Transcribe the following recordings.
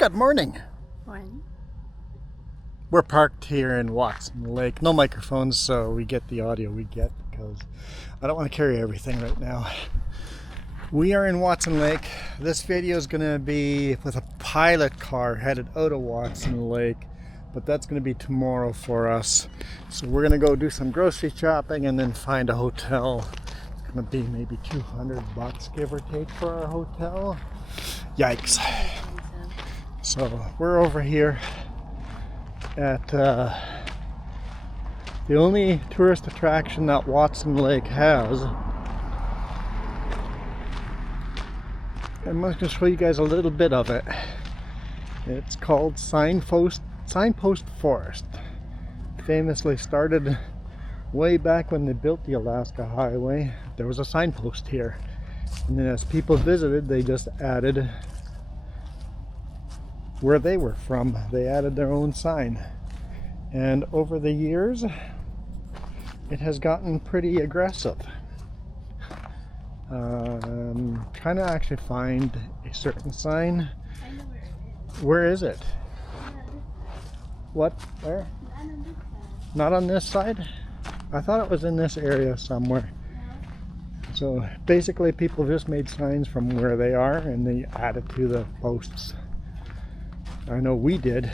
Good morning. Morning. We're parked here in Watson Lake. No microphones, so we get the audio we get because I don't want to carry everything right now. We are in Watson Lake. This video is going to be with a pilot car headed out of Watson Lake, but that's going to be tomorrow for us. So we're going to go do some grocery shopping and then find a hotel. It's going to be maybe $200 give or take for our hotel. Yikes. So we're over here at the only tourist attraction that Watson Lake has. I'm going to show you guys a little bit of it. It's called Signpost Forest. Famously started way back when they built the Alaska Highway. There was a signpost here, and then as people visited, they just added where they were from. They added their own sign, and over the years it has gotten pretty aggressive. Trying to actually find a certain sign. I know Where is it? What? Where? Not on this side? I thought it was in this area somewhere. So basically people just made signs from where they are and they added to the posts. I know we did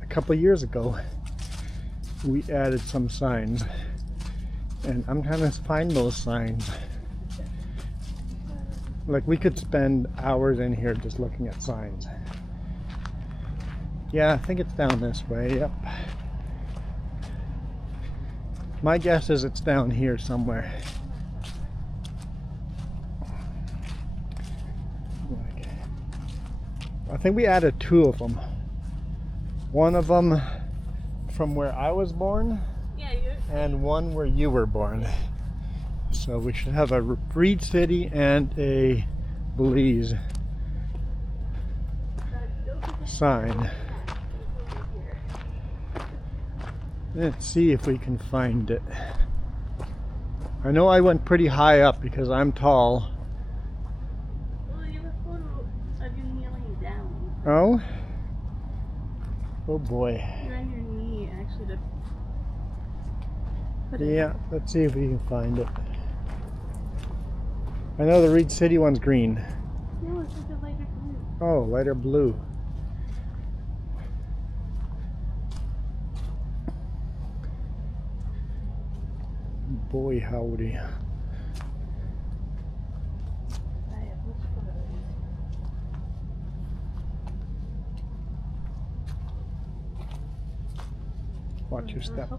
a couple years ago. We added some signs and I'm trying to find those signs. Like, we could spend hours in here just looking at signs. Yeah, I think it's down this way. Yep. My guess is it's down here somewhere. I think we added two of them. One of them from where I was born, and one where you were born. So we should have a Reed City and a Belize sign. Let's see if we can find it. I know I went pretty high up because I'm tall. Well, you have a photo of you kneeling down. Oh? Oh boy. You're on your knee, actually, to put it. Yeah, let's see if we can find it. I know the Reed City one's green. No, it's like a lighter blue. Oh, lighter blue. Boy, howdy. Watch your step.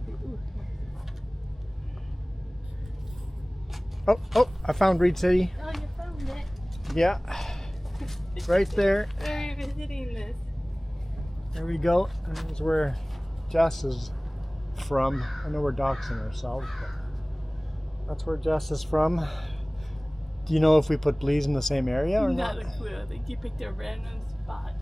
Oh, I found Reed City. Oh, you found it. Yeah. Right there. Where are you visiting this? There we go. That's where Jess is from. I know we're doxing ourselves, but that's where Jess is from. Do you know if we put Belize in the same area or not? Not a clue. I think you picked a random spot.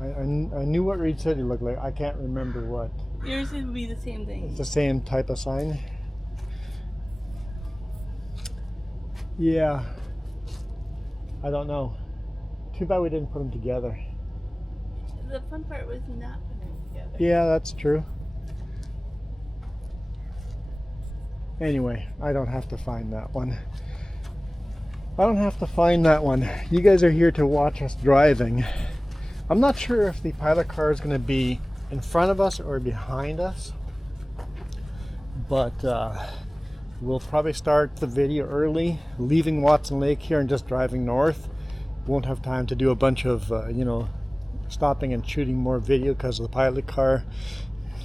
I knew what Reed City looked like. I can't remember what. Yours would be the same thing. It's the same type of sign. Yeah. I don't know. Too bad we didn't put them together. The fun part was not putting them together. Yeah, that's true. Anyway, I don't have to find that one. I don't have to find that one. You guys are here to watch us driving. I'm not sure if the pilot car is going to be in front of us or behind us, but we'll probably start the video early, leaving Watson Lake here and just driving north. Won't have time to do a bunch of, stopping and shooting more video because of the pilot car.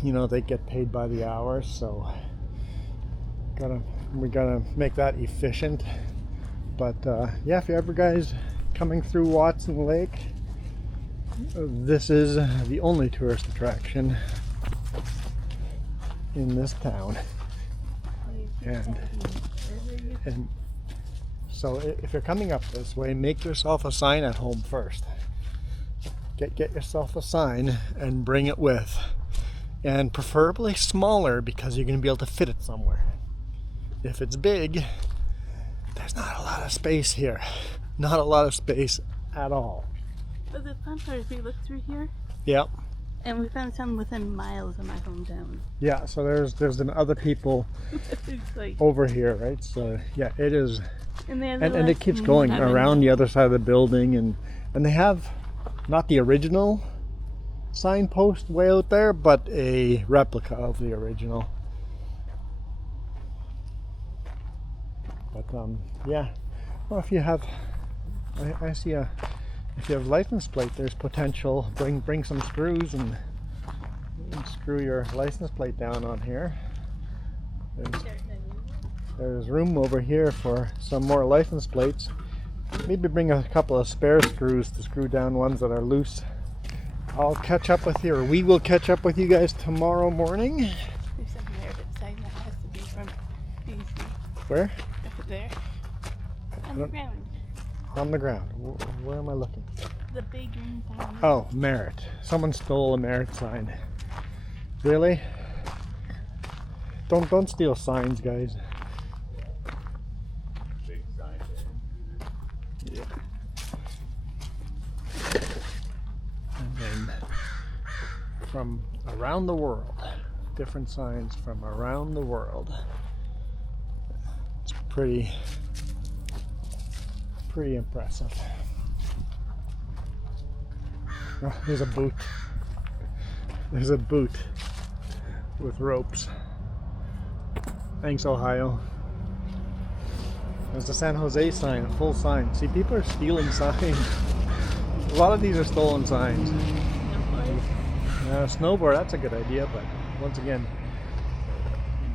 They get paid by the hour, so we gotta make that efficient. But yeah, if you ever guys coming through Watson Lake, this is the only tourist attraction in this town. And so if you're coming up this way, make yourself a sign at home first. Get yourself a sign and bring it with, and preferably smaller because you're going to be able to fit it somewhere. If it's big, there's not a lot of space here. Not a lot of space at all. But the fun part is we looked through here Yeah. and we found some within miles of my hometown. Yeah, so there's been other people It's like, over here, right? So yeah, it is, and, and it keeps going around the other side of the building, and they have not the original signpost way out there, but a replica of the original. But yeah, well, if you have, I see if you have license plate, there's potential. Bring some screws and screw your license plate down on here. There's room over here for some more license plates. Maybe bring a couple of spare screws to screw down ones that are loose. I'll catch up with you, or we will catch up with you guys tomorrow morning. There's something there that sign that has to be from BC. Where? There. On the ground. On the ground. Where am I looking? The big green sign. Oh, Merit. Someone stole a Merit sign. Really? Don't steal signs, guys. Big sign there. Yeah. And then from around the world. Different signs from around the world. It's pretty impressive. Oh, there's a boot. There's a boot with ropes. Thanks, Ohio. There's the San Jose sign, a full sign. See, people are stealing signs. A lot of these are stolen signs. Snowboard, that's a good idea, but once again,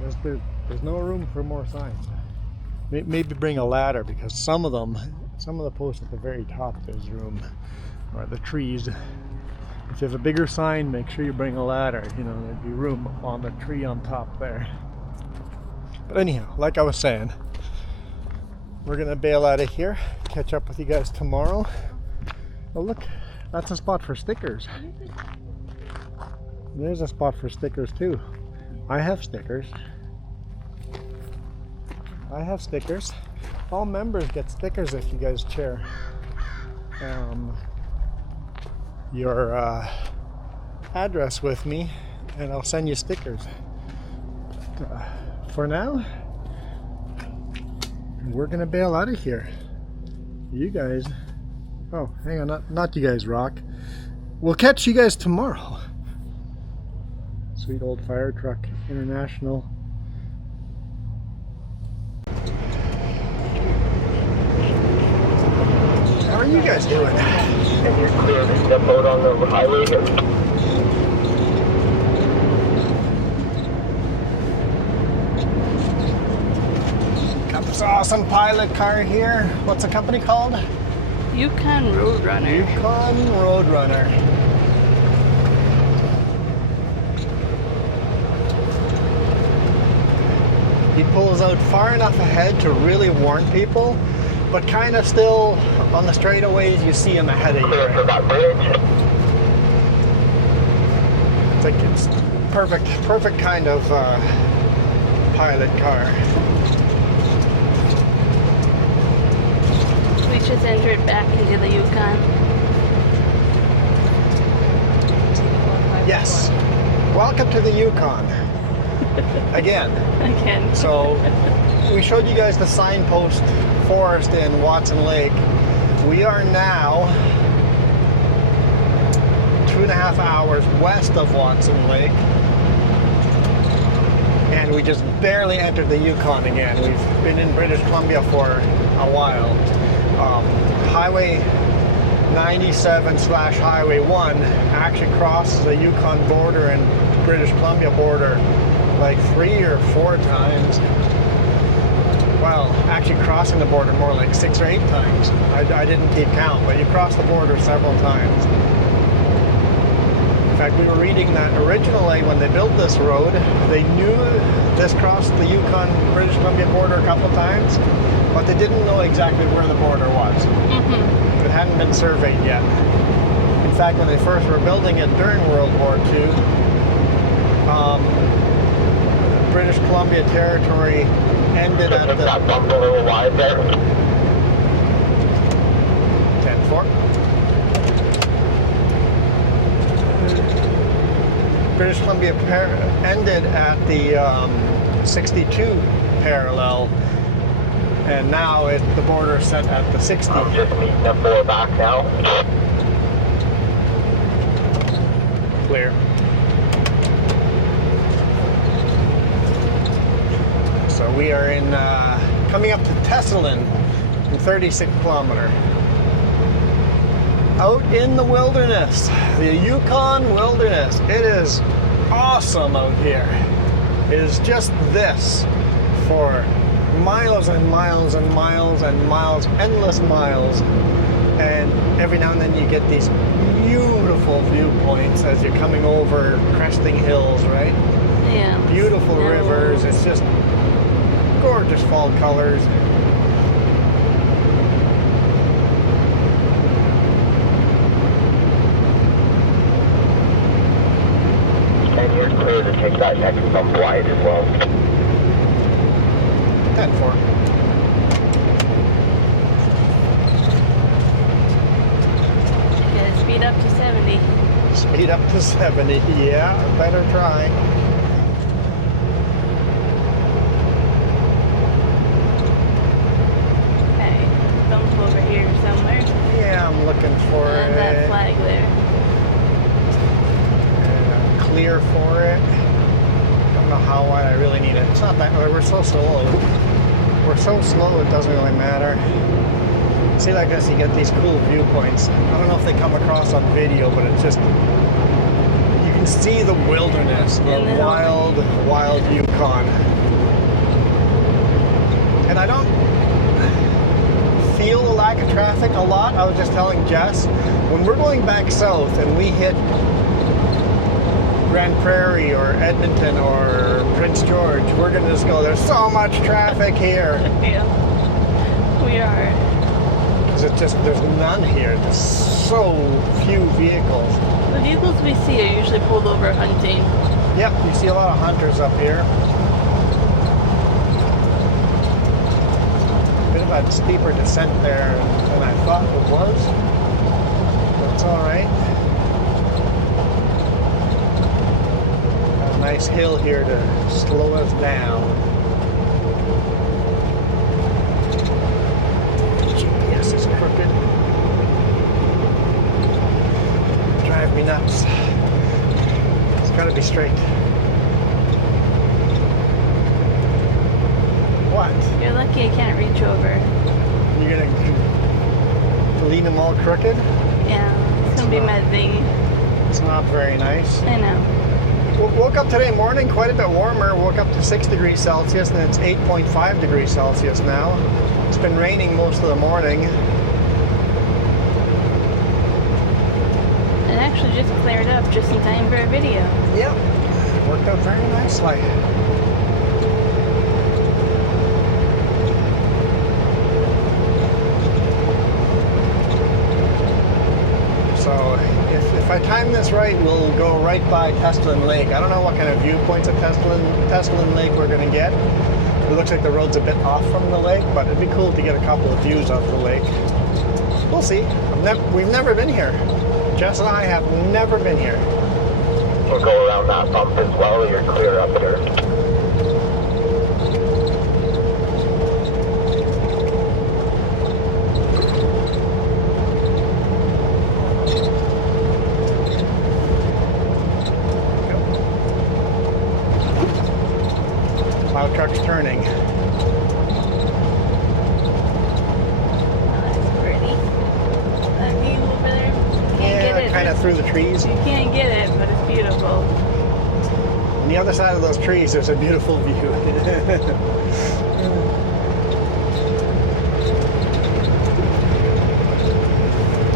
there's no room for more signs. Maybe bring a ladder, because some of the posts at the very top there's room, or the trees. If you have a bigger sign, make sure you bring a ladder. You know, there'd be room on the tree on top there. But anyhow, like I was saying, we're gonna bail out of here. Catch up with you guys tomorrow. Oh look, that's a spot for stickers. There's a spot for stickers too. I have stickers. All members get stickers if you guys share your address with me, and I'll send you stickers. For now, we're gonna bail out of here. You guys, oh, hang on, not you guys rock. We'll catch you guys tomorrow. Sweet old fire truck, International. How are you guys doing? And you're clear to step out on the highway here. Got this awesome pilot car here. What's the company called? YUKON Roadrunner. YUKON Roadrunner. He pulls out far enough ahead to really warn people, but kind of still on the straightaways you see him ahead of you. Clear for that bridge. It's like it's perfect kind of pilot car. We just entered back into the Yukon. Yes. Welcome to the Yukon. Again. So we showed you guys the Signpost forest in Watson Lake. We are now 2.5 hours west of Watson Lake, and we just barely entered the Yukon again. We've been in British Columbia for a while. Highway 97/Highway 1 actually crosses the Yukon border and British Columbia border like 3 or 4 times. Well, actually crossing the border more like 6 or 8 times. I didn't keep count, but you cross the border several times. In fact, we were reading that originally when they built this road, they knew this crossed the Yukon-British Columbia border a couple of times, but they didn't know exactly where the border was. It hadn't been surveyed yet. In fact, when they first were building it during World War II, British Columbia territory ended at the... That bump a little wide there. 10-4. British Columbia ended at the 62 parallel, and now the border is set at the 60. I'm just meeting the 4 back now. Clear. So we are in coming up to Trestle in 36 kilometer. Out in the wilderness, the Yukon wilderness. It is awesome out here. It is just this for miles and miles and miles and miles, endless miles. And every now and then you get these beautiful viewpoints as you're coming over cresting hills, right? Yeah. Beautiful rivers. It's just gorgeous fall colors. And you're clear to take that next bump wide as well. 10-4. Gotta speed up to 70. Speed up to 70. Yeah, better try. Okay, bump over here somewhere. Yeah, I'm looking for And it. that flag there. And I'm clear for it. Don't know how wide I really need it. It's not that. We're so slow. We're so slow. It doesn't really matter. See, like this, you get these cool viewpoints. I don't know if they come across on video, but it's just you can see the wilderness, the And then wild Yukon. And I don't feel the lack of traffic a lot. I was just telling Jess, when we're going back south and we hit Grand Prairie or Edmonton or Prince George, we're gonna just go, there's so much traffic here. Yeah, we are. Because it's just, there's none here. There's so few vehicles. The vehicles we see are usually pulled over hunting. Yep, you see a lot of hunters up here. Bit of a steeper descent there than I thought it was. But it's alright. A nice hill here to slow us down. GPS is crooked. Drive me nuts. It's gotta be straight. What? You're lucky I can't reach over. You're gonna lean them all crooked? Yeah, it's gonna be my thing. It's not very nice. I know. Woke up today morning quite a bit warmer. Woke up to 6 degrees Celsius and it's 8.5 degrees Celsius now. It's been raining most of the morning. It actually just cleared up just in time for a video. Yep. Worked out very nicely. So if I time this right, we'll go right by Trestle Lake. I don't know what kind of viewpoints at Trestle Lake we're going to get. It looks like the road's a bit off from the lake, but it'd be cool to get a couple of views of the lake. We'll see. We've never been here. Jess and I have never been here. We'll go around that bump as well. You're clear up here. Plow truck's turning. Oh, that's pretty. That view over there, you can't get it. Kind of through the trees. You can't get it, but it's beautiful. On the other side of those trees, there's a beautiful view.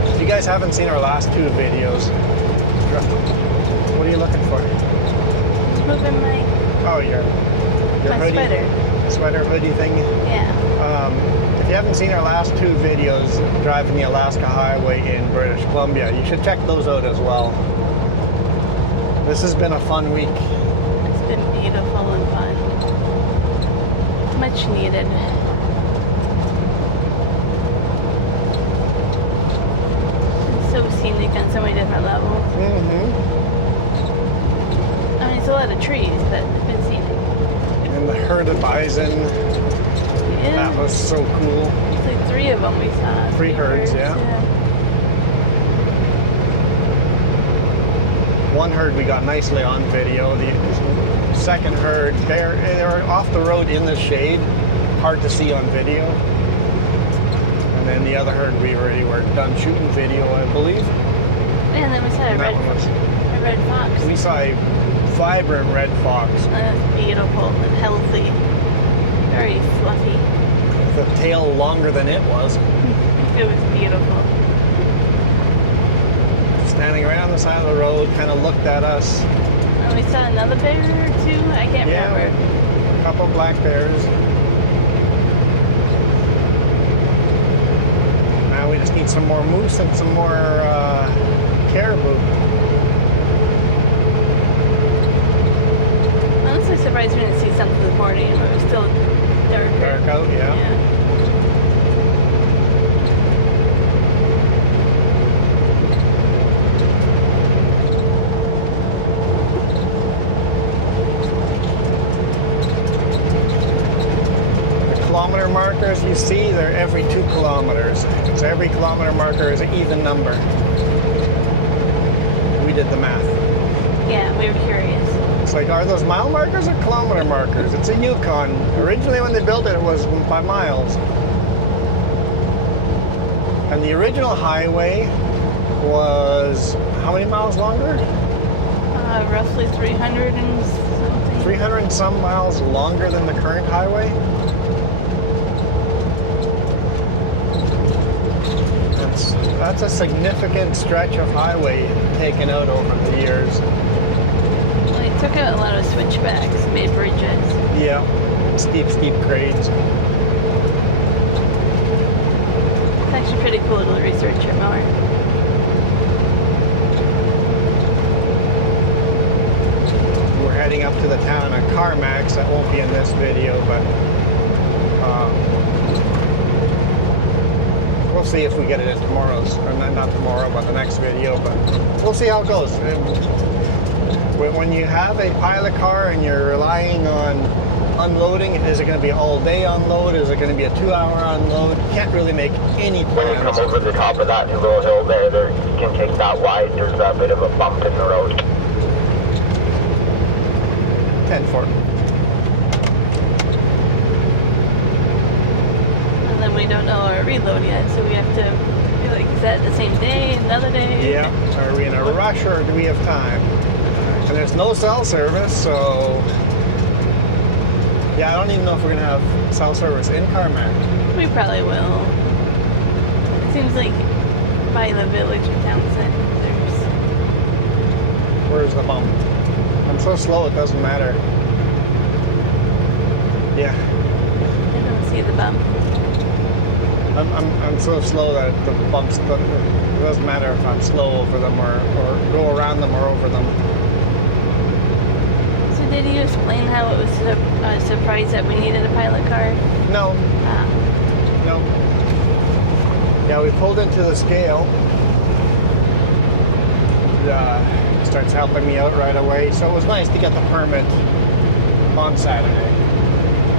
If you guys haven't seen our last two videos, what are you looking for? Just moving my Oh, your my hoodie, sweater hoodie thing. yeah. If you haven't seen our last two videos driving the Alaska Highway in British Columbia, you should check those out as well. This has been a fun week. It's been beautiful and fun. Much needed. It's so scenic on so many different levels. Mm-hmm. lot of trees, but it's been scenic. And the herd of bison, Yeah. that was so cool. It's like 3 of them we saw. 3 herds, yeah. One herd we got nicely on video. The second herd, they were off the road in the shade, hard to see on video. And then the other herd we already were done shooting video, I believe. And then we saw a And that one was, red fox. we saw a vibrant red fox. That's beautiful and healthy. Very fluffy. The tail longer than it was. It was beautiful. Standing right on the side of the road, kind of looked at us. And we saw another bear or 2. I can't remember. A couple black bears. Now we just need some more moose and some more caribou. Honestly surprised we didn't see something this morning when it was still dark. Dark out, yeah. Kilometer markers you see, they're every 2 kilometers. So every kilometer marker is an even number. We did the math. Yeah, we were curious. It's like, are those mile markers or kilometer markers? It's a Yukon. Originally when they built it, it was by miles. And the original highway was how many miles longer? Roughly 300 and something. 300 and some miles longer than the current highway. That's a significant stretch of highway taken out over the years. Well, they took out a lot of switchbacks, made bridges. Yeah, steep grades. It's actually pretty cool to research it more. We're heading up to the town of Carmax. That won't be in this video, but we'll see if we get it in tomorrow's, or not tomorrow, but the next video, but we'll see how it goes. When you have a pilot car and you're relying on unloading, is it going to be all day unload? Is it going to be a 2-hour unload? You can't really make any When you plans. come over the top of that little hill there, you can take that wide. There's a bit of a bump in the road. 10-4. And then we don't know our reload yet, so we have to be like, is that the same day, another day? Yeah. Are we in a rush or do we have time? And there's no cell service, so yeah, I don't even know if we're gonna have cell service in Carmack. We probably will. It seems like by the village or town center, there's... Where's the bump? I'm so slow it doesn't matter. Yeah. I don't see the bump. I'm so slow that the bumps, it doesn't matter if I'm slow over them or go around them or over them. So did you explain how it was a surprise that we needed a pilot car? No, Ah, no. Yeah, we pulled into the scale. Starts helping me out right away. So it was nice to get the permit on Saturday.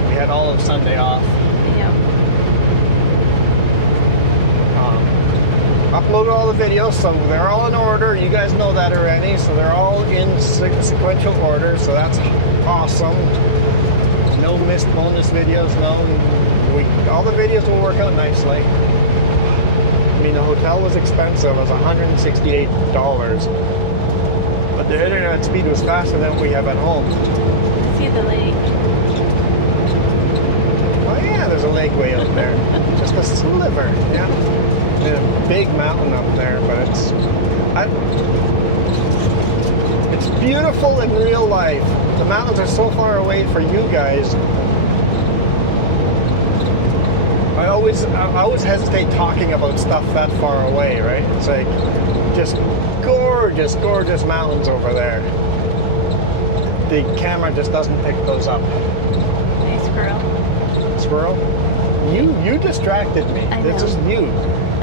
We had all of Sunday off. yeah. Uploaded all the videos, so they're all in order. You guys know that already, so they're all in sequential order, so that's awesome. No missed bonus videos, all the videos will work out nicely. I mean, the hotel was expensive, it was $168, but the internet speed was faster than we have at home. I see the lake. Oh yeah, there's a lake way out there. Just a sliver, yeah. And a big mountain up there, but it's beautiful in real life. The mountains are so far away for you guys. I always hesitate talking about stuff that far away, right? It's like just gorgeous, gorgeous mountains over there. The camera just doesn't pick those up. Hey, squirrel. Squirrel? You distracted me. I It's know. just you.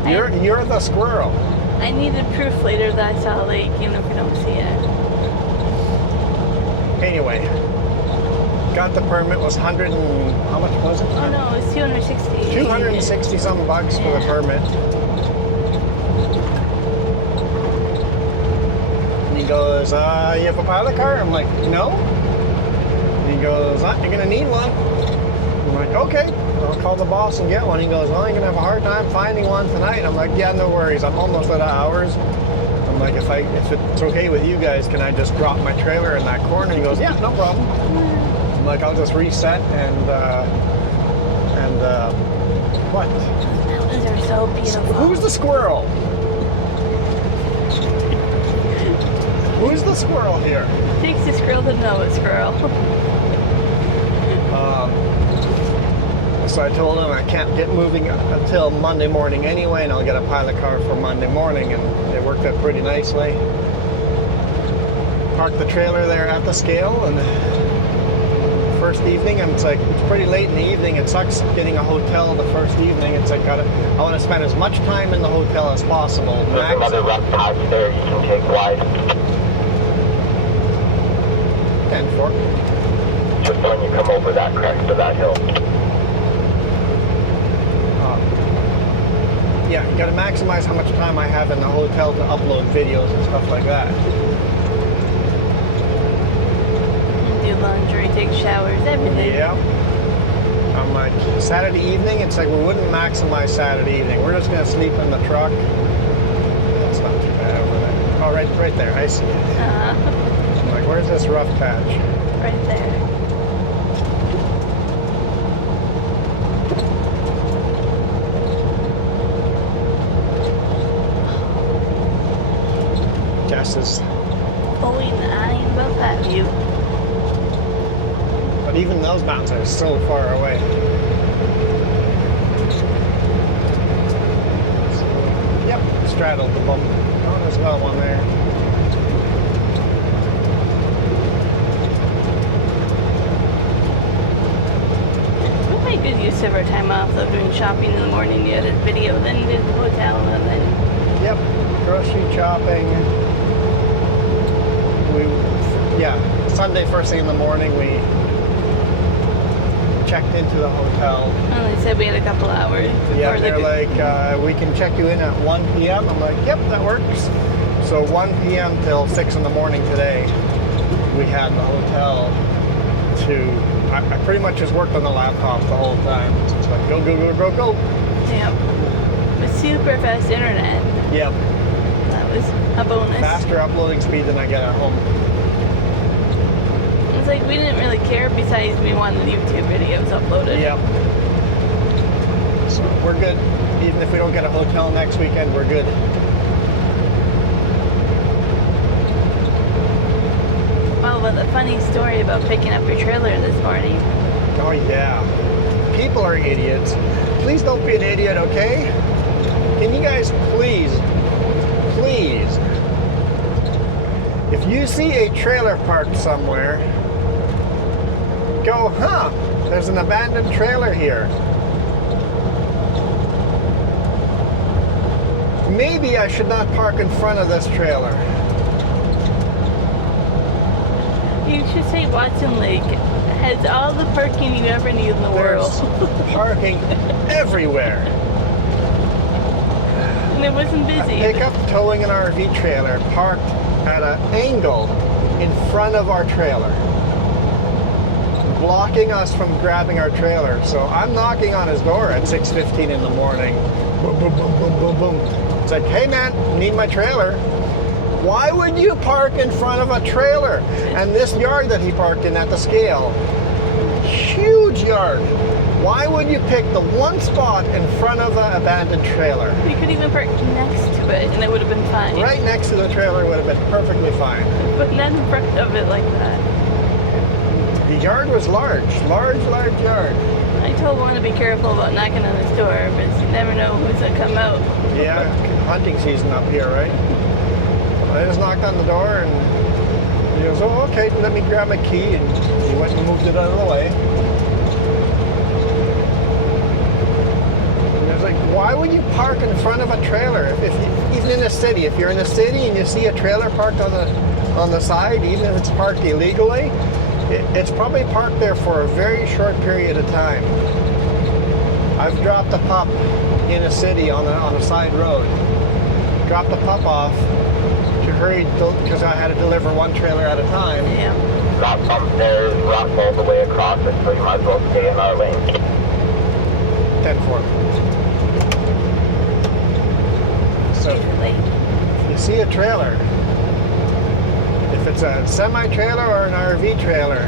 You're the squirrel. I needed proof later that I saw a lake, even if we don't see it. Anyway, got the permit, was 100 and, how much was it? Oh no, it was 260. 260 some bucks for the permit. And he goes, you have a pilot car? I'm like, no. And he goes, you're gonna need one. I'm like, okay, I'll call the boss and get one. He goes, well, you're gonna have a hard time finding one tonight. I'm like, yeah, no worries, I'm almost out of hours. I'm like, if it's okay with you guys, can I just drop my trailer in that corner? He goes, yeah, no problem. I'm like, I'll just reset and what? Mountains are so beautiful. Who's the squirrel? Who's the squirrel here? It takes a squirrel to know a squirrel. So I told him I can't get moving until Monday morning anyway, and I'll get a pilot car for Monday morning, and it worked out pretty nicely. Parked the trailer there at the scale, and first evening, and it's pretty late in the evening. It sucks getting a hotel the first evening. It's like I want to spend as much time in the hotel as possible. There's another rough patch there you can take wide. 10-4. Just when you come over that crest of that hill. Yeah, you gotta maximize how much time I have in the hotel to upload videos and stuff like that. Do laundry, take showers, everything. Yeah. I'm like, Saturday evening, it's like we wouldn't maximize Saturday evening. We're just gonna sleep in the truck. That's not too bad over there. Oh, right there, I see it. I'm like, where's this rough patch? Right there. Guesses. Oh, I ain't above that view. But even those mountains are so far away. So, yep, straddled the bump. Oh, there's another one there. We made good use of our time off, though, doing shopping in the morning. You did video, then you did the hotel, and then... Yep, grocery shopping. Sunday first thing in the morning we checked into the hotel. Oh, they said we had a couple hours. Yeah, they're like, we can check you in at 1 p.m. I'm like, yep, that works. So 1 p.m. till 6 in the morning today, we had the hotel I pretty much just worked on the laptop the whole time. So it's like, go, go, go, go, go. Yep. With super fast internet. Yep. That was a bonus. Faster uploading speed than I get at home. It's like we didn't really care besides we wanted YouTube videos uploaded. Yep. So we're good. Even if we don't get a hotel next weekend, we're good. Oh, but the funny story about picking up your trailer this morning. Oh yeah. People are idiots. Please don't be an idiot, okay? Can you guys please, if you see a trailer parked somewhere, go, huh, there's an abandoned trailer here. Maybe I should not park in front of this trailer. You should say Watson Lake has all the parking you ever need in the world. There's parking everywhere. And it wasn't busy. A pickup towing an RV trailer parked at an angle in front of our trailer, blocking us from grabbing our trailer. So I'm knocking on his door at 6:15 in the morning. Boom, boom, boom, boom, boom, boom. It's like, hey man, need my trailer. Why would you park in front of a trailer? And this yard that he parked in at the scale, huge yard. Why would you pick the one spot in front of an abandoned trailer? You could even park next to it and it would have been fine. Right next to the trailer would have been perfectly fine. But not in front of it like that. The yard was large yard. I told Warren to be careful about knocking on his door, but you never know who's gonna come out. Yeah, hunting season up here, right? I just knocked on the door and he goes, oh, okay, let me grab my key, and he went and moved it out of the way. And there's like, why would you park in front of a trailer? Even in a city, if you're in a city and you see a trailer parked on the side, even if it's parked illegally, it's probably parked there for a very short period of time. I've dropped a pup in a city on a side road. Dropped the pup off to hurry because I had to deliver one trailer at a time. Yeah. Got pump there, rock all the way across it, so you might as well stay in our lane. 10-4. So if you see a trailer, if it's a semi-trailer or an RV trailer,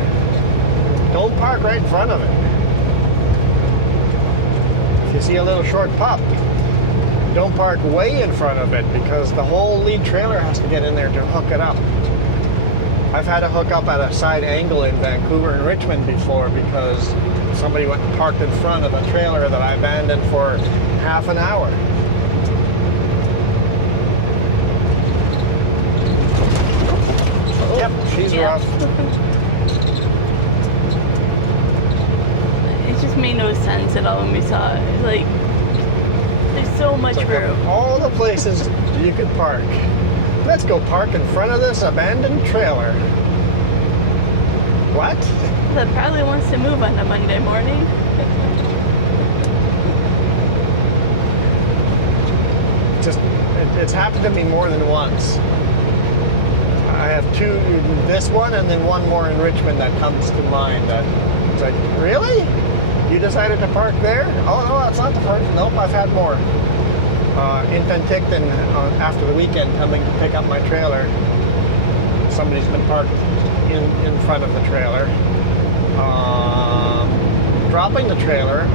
don't park right in front of it. If you see a little short pup, don't park way in front of it because the whole lead trailer has to get in there to hook it up. I've had to hook up at a side angle in Vancouver and Richmond before because somebody went and parked in front of a trailer that I abandoned for half an hour. Yep, she's rough. It just made no sense at all when we saw it. Like, there's so much Like room. of all the places you could park, let's go park in front of this abandoned trailer. What? That probably wants to move on a Monday morning. It's happened to me more than once. I have two, this one and then one more in Richmond that comes to mind. That it's like, really? You decided to park there? Oh no, that's not the first. Nope, I've had more. In Penticton, after the weekend, coming to pick up my trailer, somebody's been parked in front of the trailer. Dropping the trailer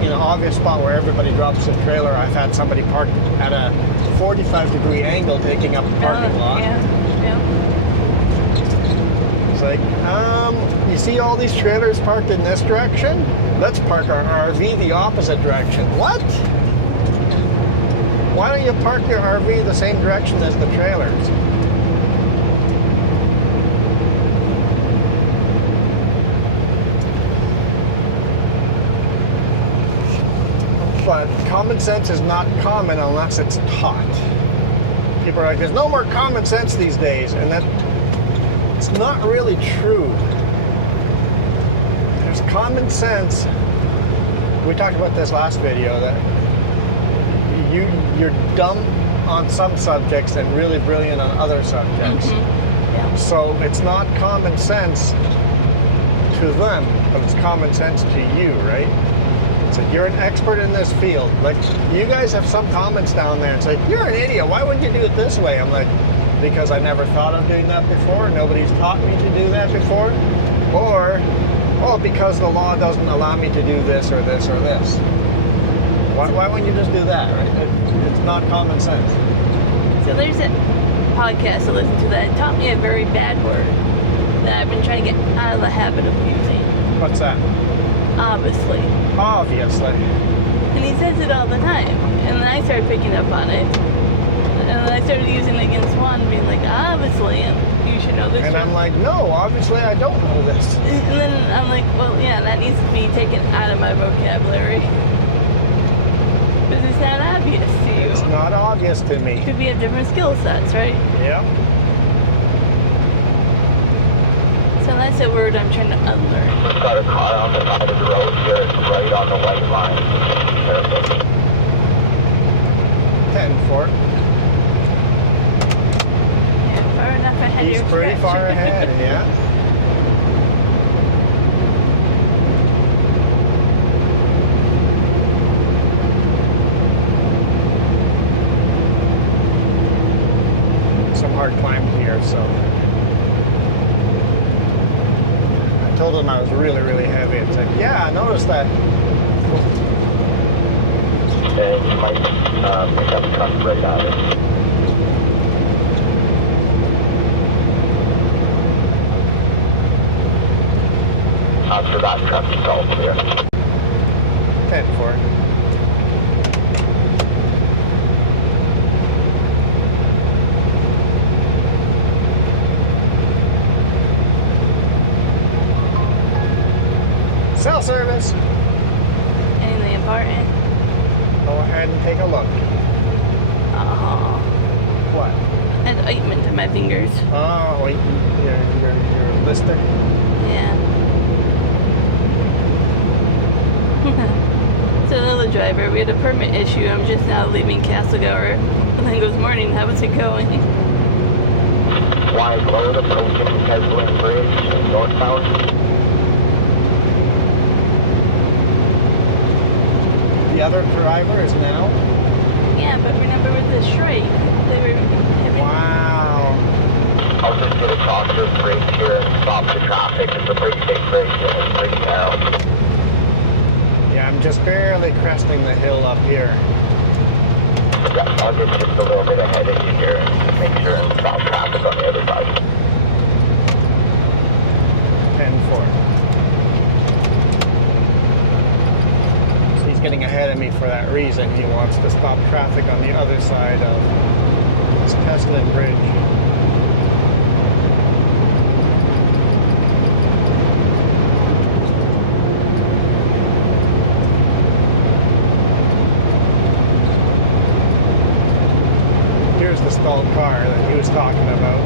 in an obvious spot where everybody drops the trailer. I've had somebody parked at a 45-degree angle taking up the parking lot. Yeah. It's like, you see all these trailers parked in this direction? Let's park our RV the opposite direction. What? Why don't you park your RV the same direction as the trailers? But common sense is not common unless it's taught. People are like, there's no more common sense these days, and that it's not really true. There's common sense. We talked about this last video that you're dumb on some subjects and really brilliant on other subjects. Yeah. So it's not common sense to them, but it's common sense to you, right? It's like, you're an expert in this field. Like, you guys have some comments down there. It's like, you're an idiot. Why wouldn't you do it this way? I'm like, because I never thought of doing that before. Nobody's taught me to do that before. Or, oh, because the law doesn't allow me to do this or this or this. Why wouldn't you just do that, right? It's not common sense. So there's a podcast I listened to that taught me a very bad word that I've been trying to get out of the habit of using. What's that? Obviously. Obviously. And he says it all the time. And then I started picking up on it. And then I started using it against Juan, being like, obviously, you should know this. And I'm like, no, obviously I don't know this. And then I'm like, well, yeah, that needs to be taken out of my vocabulary. Because it's not obvious to you. It's not obvious to me. Could be have different skill sets, right? Yeah. So that's a word I'm trying to unlearn. Just got a car on the side of the road here. It's right on the white line. Careful. 10-4. Yeah, far enough ahead. He's pretty far ahead, yeah. Some hard climbs here, so. I told him I was really, really heavy. It's like, yeah, I noticed that. And you might pick up a truck right out of it. After that truck is all clear. 10-4. Cell service. Anything important? Oh, take a look. Oh, What? and ointment on my fingers. Oh, wait, your lister? Yeah. So another driver, we had a permit issue. I'm just now leaving Castlegower. And then goes, morning, how is it going? Wide load approaching Trestle Bridge northbound. The other driver is now? Yeah, but remember with the strike, they were having... Wow. I'll just get across this bridge here and stop the traffic. It's a pretty big bridge and it's pretty narrow. Yeah, I'm just barely cresting the hill up here. Yeah, I'll get just a little bit ahead of you here and make sure and stop traffic on the other side. 10-4. So he's getting ahead of me for that reason. He wants to stop traffic on the other side of this Trestle Bridge. Here's the stalled car that he was talking about.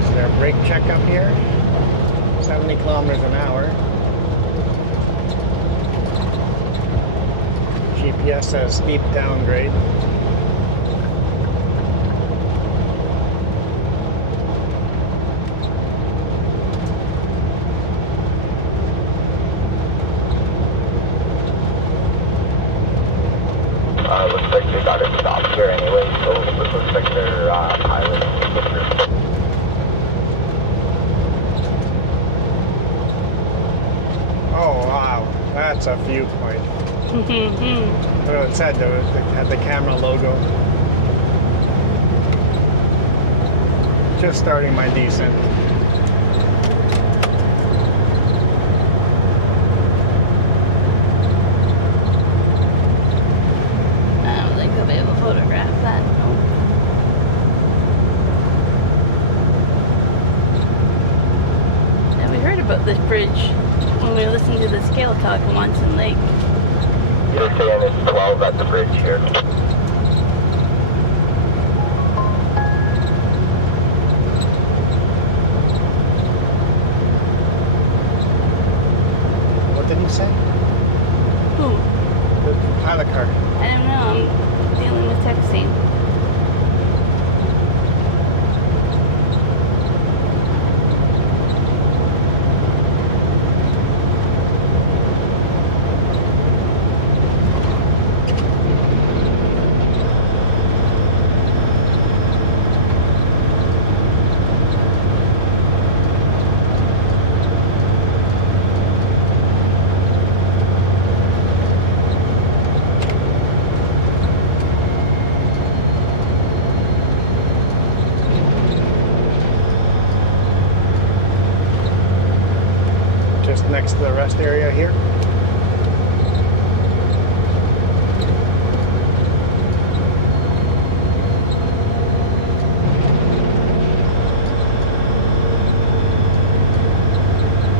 Is there a brake check up here? 70 kilometers an hour. GPS says steep downgrade. Looks like they got it stopped here anyway, so it looks like they're piloting this. Oh wow, that's a viewpoint. What it said though, it had the camera logo. Just starting my descent. I don't think I'll be able to photograph that. And we heard about this bridge when we listened to the scale talk in Watson Lake. They're saying it's 12 at the bridge here. What did he say? Who? The pilot car. I don't know. I'm dealing with texting. Just next to the rest area here.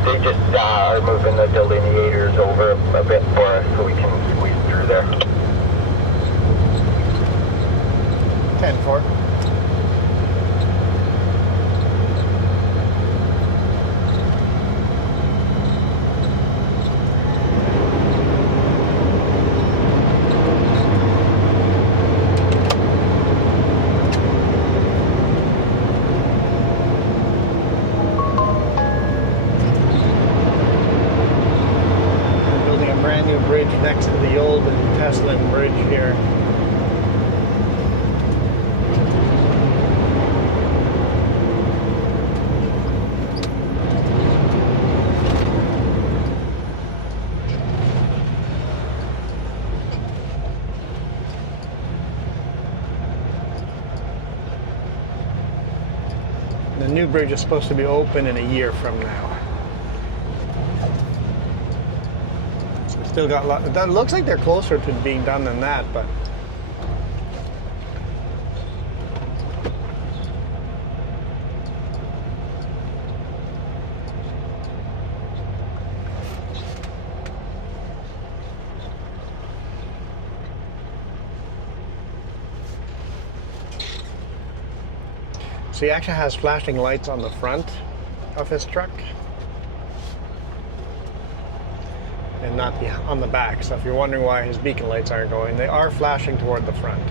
They just are moving the delineators over a bit for us so we can squeeze through there. 10-4. Building a brand new bridge next to the old Trestle Bridge here. The new bridge is supposed to be open in a year from now. Still got a lot. That looks like they're closer to being done than that, but. So he actually has flashing lights on the front of his truck and not on the back. So if you're wondering why his beacon lights aren't going, they are flashing toward the front.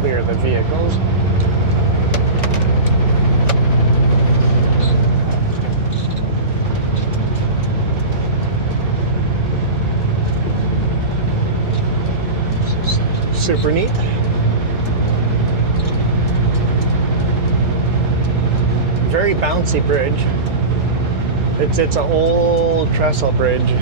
Clear the vehicles. Super neat. Very bouncy bridge. It's an old trestle bridge.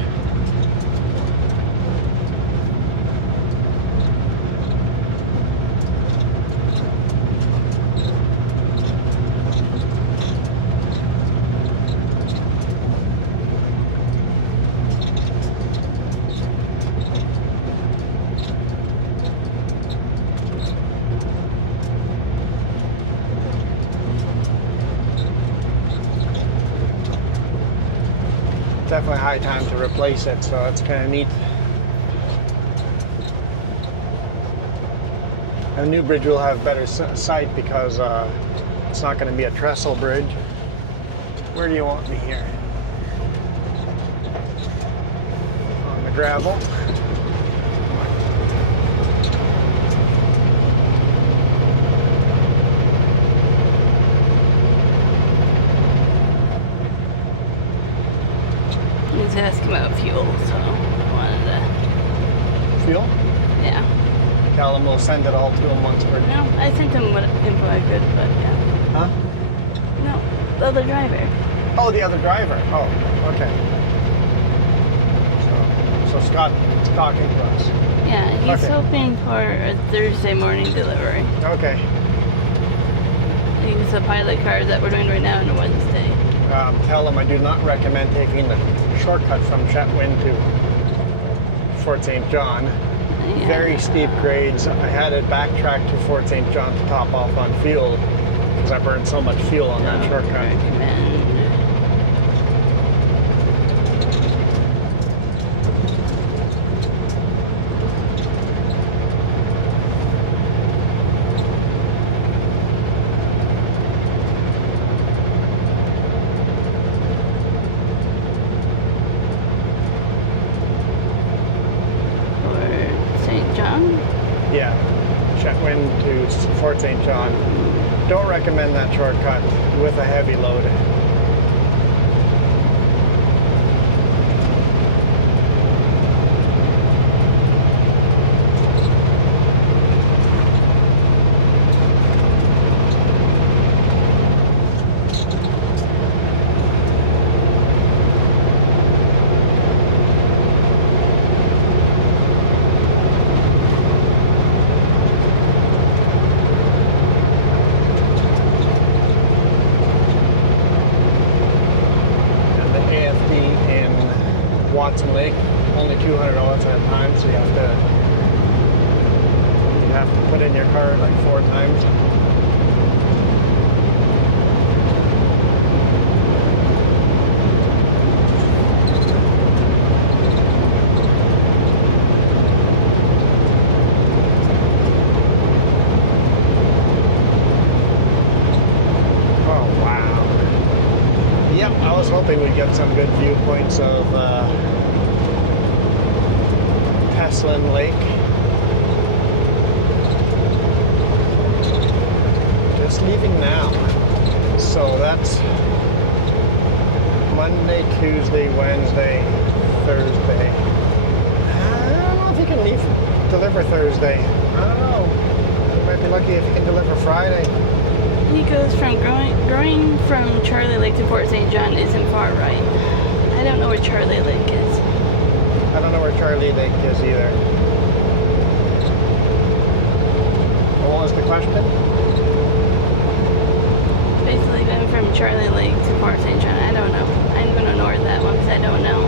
Definitely high time to replace it, so it's kind of neat. A new bridge will have better sight because it's not going to be a trestle bridge. Where do you want me here? On the gravel. He's asking about fuel, so I wanted to. Fuel? Yeah. Tell him we'll send it all to him once we're No, I sent him what info I could, but yeah. Huh? No, the other driver. Oh, the other driver. Oh, okay. So Scott's talking to us. Yeah, he's Okay. hoping for a Thursday morning delivery. Okay. He's a pilot car that we're doing right now on a Wednesday. Tell him I do not recommend taking the shortcut from Chetwynd to Fort St. John. Yeah. Very steep grades. I had to backtrack to Fort St. John to top off on fuel because I burned so much fuel on that Don't shortcut. recommend. Yeah, Chetwynd to Fort St. John. Don't recommend that shortcut with a heavy load. Watson Lake, only $200 at a time, so you have to put in your car like 4 times. Oh wow! Yep, I was hoping we'd get some good viewpoints of Teslin Lake. just leaving now. So that's Monday, Tuesday, Wednesday, Thursday. I don't know if you can deliver Thursday. I don't know. You might be lucky if you can deliver Friday. He goes from growing from Charlie Lake to Fort St. John isn't far, right? I don't know where Charlie Lake is. I don't know where Charlie Lake is either. What was the question? Basically going from Charlie Lake to Fort St. John. I don't know. I'm going to ignore that one because I don't know.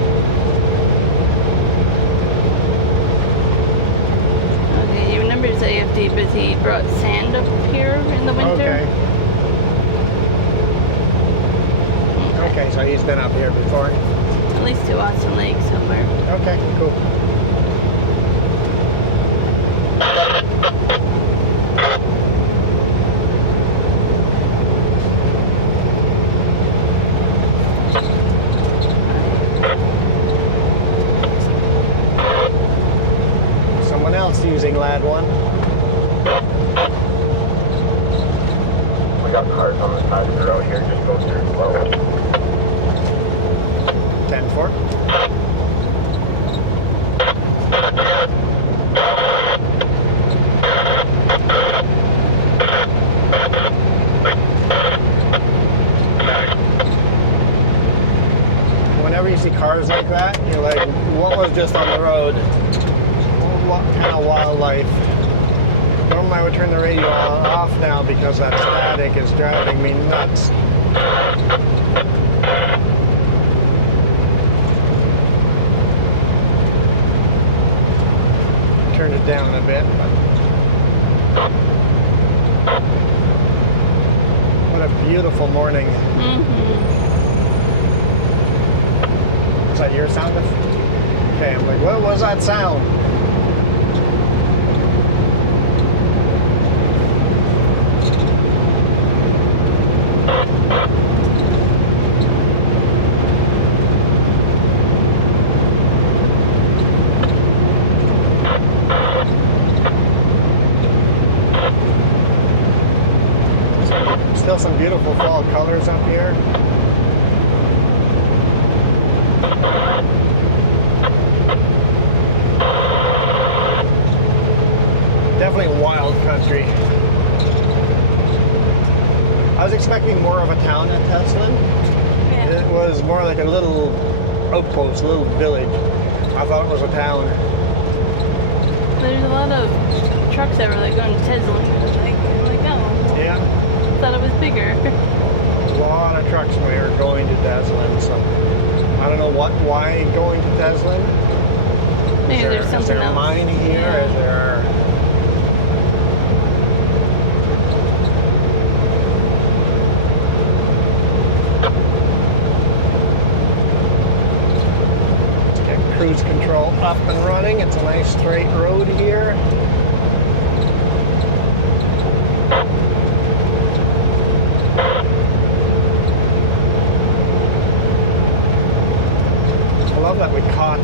Okay, he remembers AFD, but he brought sand up here in the winter. Okay. Okay, so he's been up here before. At least to Watson Lake somewhere. Okay, cool. Someone else using Lad 1. We got cars on the side of the road here, just go through slow. 10-4. Whenever you see cars like that, you're like, what was just on the road? What kind of wildlife? Normally I would turn the radio off now because that static is driving me nuts. Turn it down a bit, but what a beautiful morning. Is that your sound? Okay, I'm like, what was that sound? Still some beautiful fall colors up here. Definitely wild country. I was expecting more of a town in Teslin. Yeah. It was more like a little outpost, a little village. I thought it was a town. There's a lot of trucks that were like going to Tesla. Like, oh. Yeah. I thought it was bigger. A lot of trucks when we were going to Teslin, so I don't know why going to Teslin. Maybe there's Is something there a else. mine here? Yeah. Is there? Let's get cruise control up and running. It's a nice straight road here. I love that we caught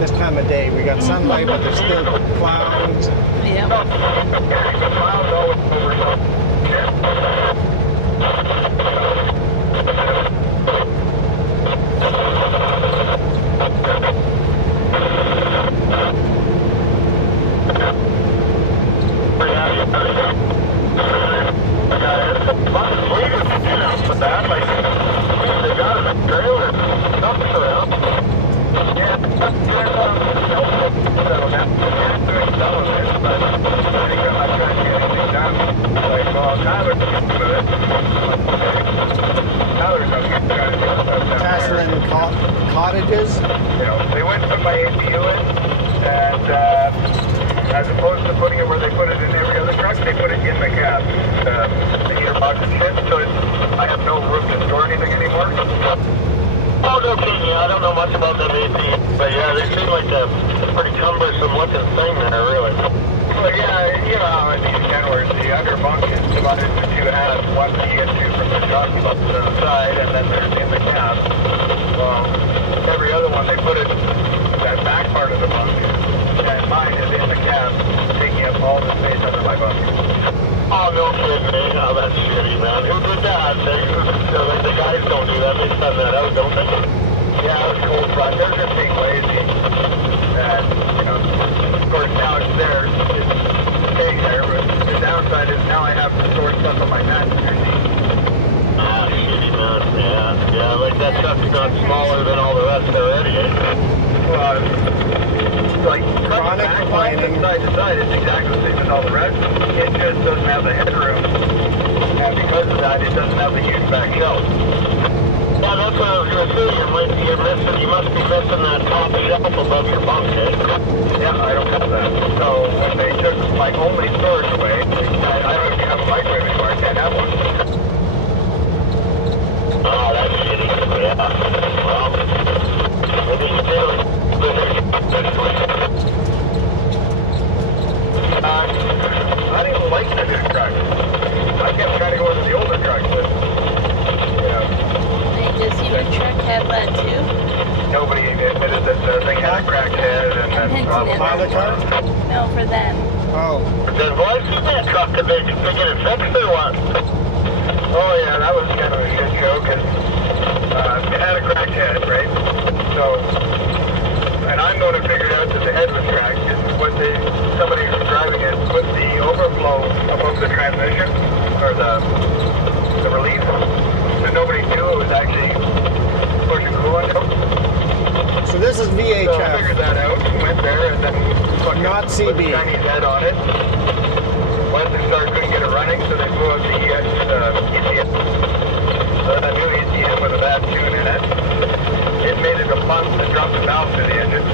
this time of day. We got sunlight, but there's still clouds. Yeah. Teslin cottages. You know, they went and put my APU in, and as opposed to putting it where they put it in every other truck, they put it in the cab, the heater box and shit, so I have no room to store anything anymore. Oh, okay, yeah, I don't know much about them AC, but yeah, they seem like a pretty cumbersome looking thing there, really. Well, yeah, you know how in these Kenworths, the under bunk is divided into two halves. One you get to from the truck side, and then there's in the cab. Well, every other one, they put it, that back part of the bunk, and mine is in the cab, taking up all the space under my bunk. Oh, no kidding, man. Oh, that's shitty, man. Who did that? The guys don't do that. They send that out, don't they? Yeah, it was cold front. They're just being lazy. And, you know, of course, now it's there. It's staying there, but the downside is now I have to store stuff on my passenger seat. Ah, shitty, man. Yeah. Yeah, like that truck's not smaller than all the rest already, eh? Well, like, Chronic complaining. side to side, it's exactly the same as all the rest. It just doesn't have the headroom. And because of that, it doesn't have the huge back shelf. Yeah, that's what I was going to say. You must be missing that top shelf above your bunk, eh? Yeah, I don't have that. So when they took my only storage away, I don't even have a microwave anymore. I can't have one. Oh, that's shitty. Yeah. Well, maybe you do. I didn't like the new truck. I kept trying to go into the older truck, but, you know. Wait, does your truck have that too? Nobody admitted that the thing had a cracked head and then Hinting Buy the car? No, for them. Oh. then why is that truck? Did they get it fixed or what? Oh yeah, that was kind of a shit show because it had a cracked head, right? So, and I'm going to figure out that the head was cracked because somebody who was driving it put the overflow above the transmission or the release, so nobody knew it was actually pushing coolant out. So this is VHF. So I figured that out, went there, and then fucking Not put the CB. Chinese head on it. Went and started, couldn't get it running, so they blew up the ECM. So that new ECM with a bad tune in it. It made it a month and dropped the valve to the engine.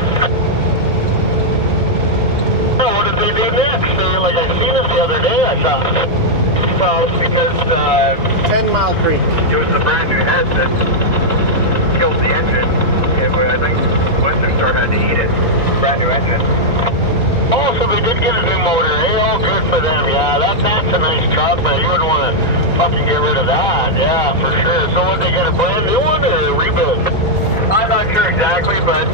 So what did they do next? Like I seen it the other day, I thought. Well, because 10 Mile Creek. it was the brand new head that killed the engine. I think Western Star had to eat it. Brand new engine. Oh, so they did get a new motor, eh? Oh, good for them. Yeah, that's a nice truck, but you wouldn't want to fucking get rid of that. Yeah, for sure. So what, they get a brand new one or a rebuild? I'm not sure exactly, but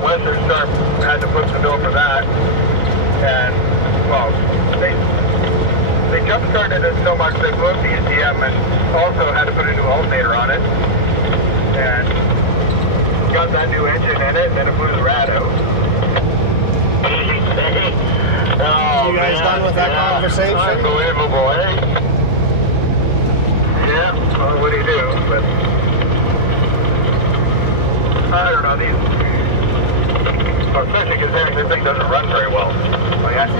Western Star had to put the bill for that. And, well, they jump-started it so much they blew up the ECM and also had to put a new alternator on it. And got that new engine in it, and it blew the rat out. Oh, You guys done with that conversation? Unbelievable, eh? Yeah, well, what do you do? But I don't know, especially because this thing doesn't run very well. Like it's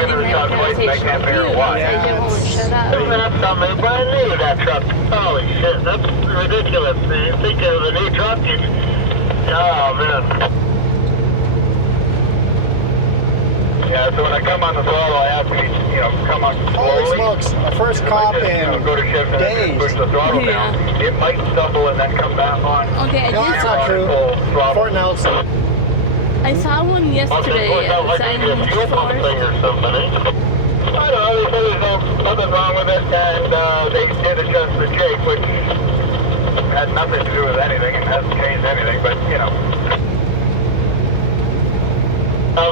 been in the shop twice and I can't figure out why. They won't shut up. Isn't that something? Brand new, that truck. Holy shit, that's ridiculous. You think of the new truck, oh man. Yeah, so when I come on the throttle, I have to, come on slowly. Holy smokes, our first cop in go to shift and days. push the throttle down. It might stumble and then come back on. Okay, No, that's not true. Fort Nelson. I saw one yesterday at Signpost. or something, eh? I don't know, they said there's nothing wrong with it, and they did adjust the jig, which had nothing to do with anything and hasn't changed anything, but,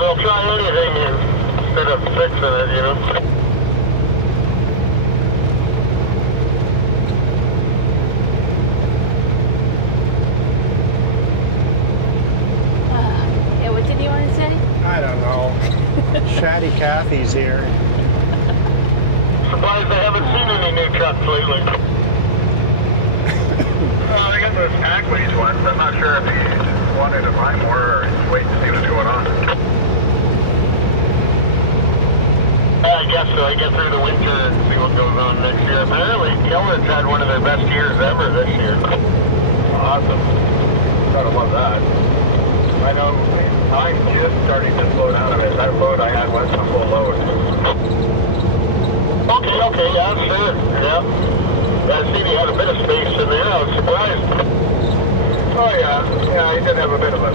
they'll try anything instead of fixing it, Yeah, what did you want to say? I don't know. Chatty Cathy's here. Surprised they haven't seen any new trucks lately. Well, they got those Packways ones. I'm not sure if he wanted to buy more or just wait to see what's going on. I guess so. I get through the winter and see what goes on next year. Apparently, Kenworth's had one of their best years ever this year. Awesome. Gotta love that. I know I'm just starting to slow down a bit. That load I had wasn't a full load. Okay, yeah, sure. Yeah. I see he had a bit of space in there. I was surprised. Oh, yeah. Yeah, he did have a bit of a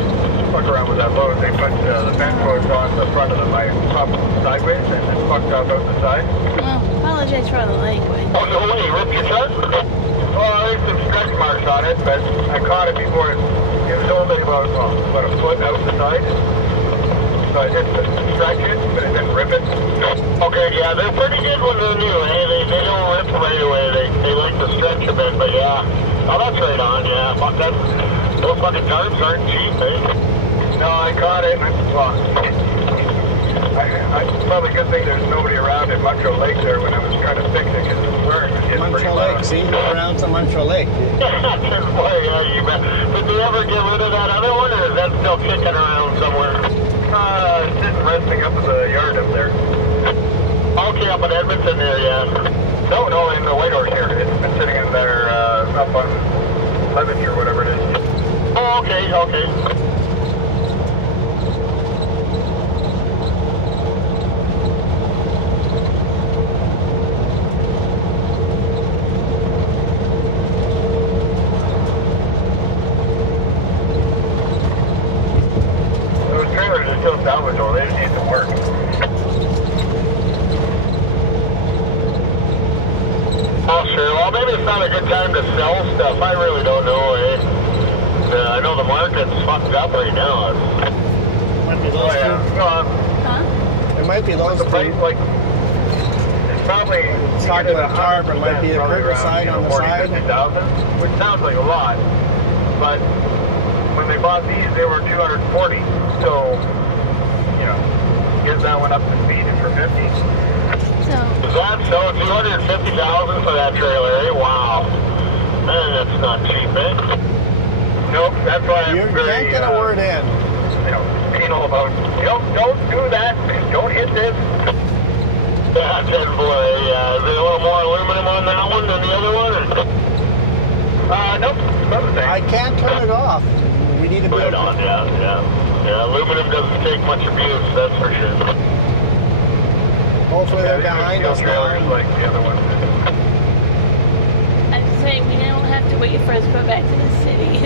fuck around with that load. They put the fence post on the front of my top sideways and then fucked off out the side. Well, apologize for all the language. Oh, no way. You ripped your truck? Oh, there's some stretch marks on it, but I caught it before it was only about a foot out the side. it's to stretch it, but it didn't rip it. Okay, yeah, they're pretty good when they're new. Hey, they don't rip right away. They like to stretch a bit, but yeah. Oh, that's right on, yeah. But those fucking tarps aren't cheap, eh? No, I caught it. Well, it's probably a good thing there's nobody around at Muncho Lake there when I was trying to fix it because the swearing was getting pretty Muncho loud. Lake, see? Look around to Muncho Lake. Boy, yeah, you bet. Did they ever get rid of that other one, or is that still kicking around somewhere? It's sitting resting up in the yard up there. Okay, up in Edmonton there, yeah. No, in the White Horse here. It's been sitting in there up on Levenage or whatever it is. Oh, okay. Those trailers are still salvageable. They just need some work. Oh, sure. Well, maybe it's not a good time to sell stuff. I really don't know, eh? I know the market's fucked up right now. Might be Oh, those yeah. Huh? two. It might be those The price, two. like, it's probably... Talking about tarp, it might be a curtain side on the side. 50,000, which sounds like a lot, but when they bought these, they were 240. So, you know, get that one up to speed for 50. So, Is that so? 250,000 for that trailer, eh? Wow. Man, that's not cheap, eh? Nope, that's why I'm You very, can't get a word in. you know, penal about, don't do that, don't hit this. Yeah, 10 boy. Is there a little more aluminum on that one than the other one? Nope, it's about the same. I can't turn it off. We need to Put build it on, yeah. Aluminum doesn't take much abuse, that's for sure. Hopefully they're these are behind steel us trailers now. like the other ones. I'd say we don't have to wait for us to go back to the city.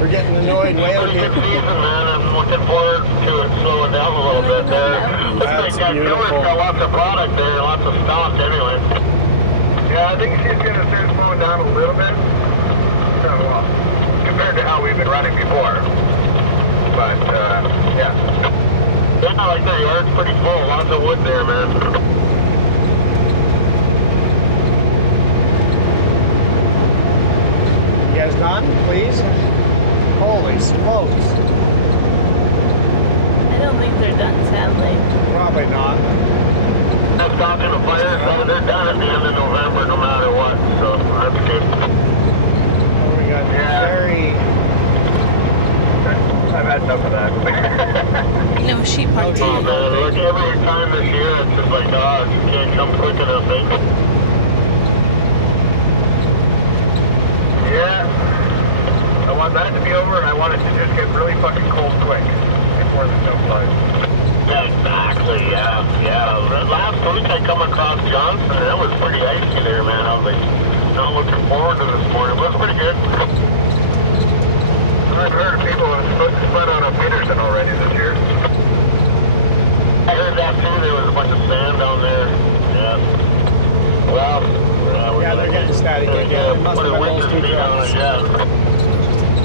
We're getting annoyed way out Pretty here. good season, man. I'm looking forward to it slowing down a little bit there. That's Kenworth's beautiful. got lots of product there, lots of stock anyway. Yeah, I think she's going to start slowing down a little bit. So, compared to how we've been running before. But, yeah. Yeah, I like their yard's pretty full. Lots of wood there, man. You guys done, please? Holy smokes. I don't think they're done, sadly. Probably not. That's talking to fire, so they're done at the end of November no matter what. So that's good. Oh, we got very... I've had enough of that. No sheep party. Oh, man, look, every time this year, it's just like, oh, you can't come quick enough, eh? Yeah. I want that to be over, and I want it to just get really fucking cold quick before the snow flies. Yeah, exactly, yeah. Last week I come across Johnson, and it was pretty icy there, man. I was like, not looking forward to this morning, but it was pretty good. I've heard of people who have split out of Peterson already this year. I heard that too, there was a bunch of sand down there. Yeah. Well, Yeah, they're getting static again. It must put have a been those winter two seat on trucks. it, yeah.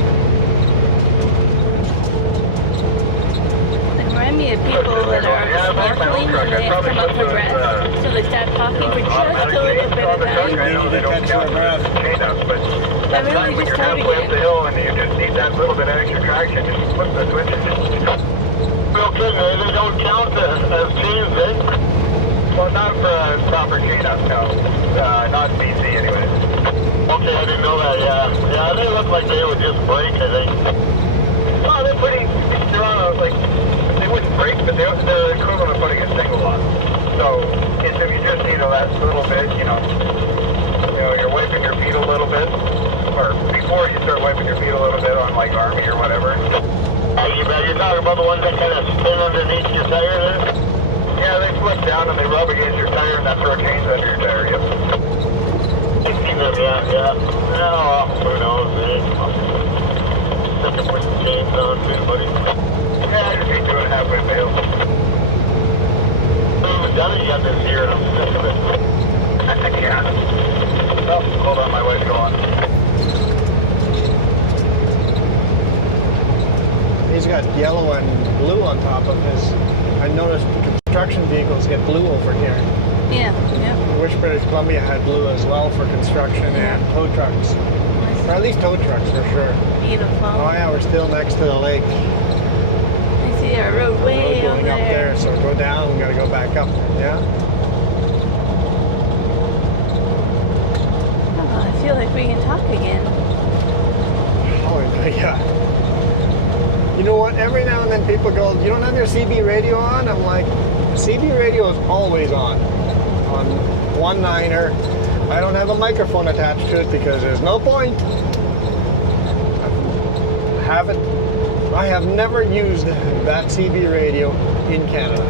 They remind me of people that are snorkeling and they have to come up for breath. So they start talking for just a little bit of time. I know they don't count the chain up, but I that time really when just you're started halfway up the again. hill and you just need that little bit of extra traction, just flip the switches. Real kidding, eh? They don't count as chains, eh? Well, not for a proper chain up, no. Not in BC anyways. Okay, I didn't know that, yeah. Yeah, they look like they would just break, I think. Well, they're on a, like, they wouldn't break, but they're equivalent of putting a single on. So, if you just need a last little bit, you know, you're wiping your feet a little bit, or before you start wiping your feet a little bit on, like, Army or whatever. You're talking about the ones that kind of spin underneath your tire there? Yeah, they flip down and they rub against your tire, and that's where it changes under your tire, yep. I see them, yeah. Well, who knows, eh? Have to put the chains on too, buddy. Yeah, I just hate doing halfway fails. I haven't done it yet this year, and I'm sick of it. Yeah. Oh, hold on, my wife's going. He's he's got yellow and blue on top of his. I noticed construction vehicles get blue over here. Yeah, yeah. I wish British Columbia had blue as well for construction and tow trucks. Or at least tow trucks for sure. Beautiful. Oh yeah, we're still next to the lake. I see our road way Road going up there, so go down, we gotta go back up. Yeah? Oh, I feel like we can talk again. Oh yeah. You know what? Every now and then people go, "You don't have your CB radio on?" I'm like, CB radio is always on 19er. I don't have a microphone attached to it because there's no point. I have never used that CB radio in Canada.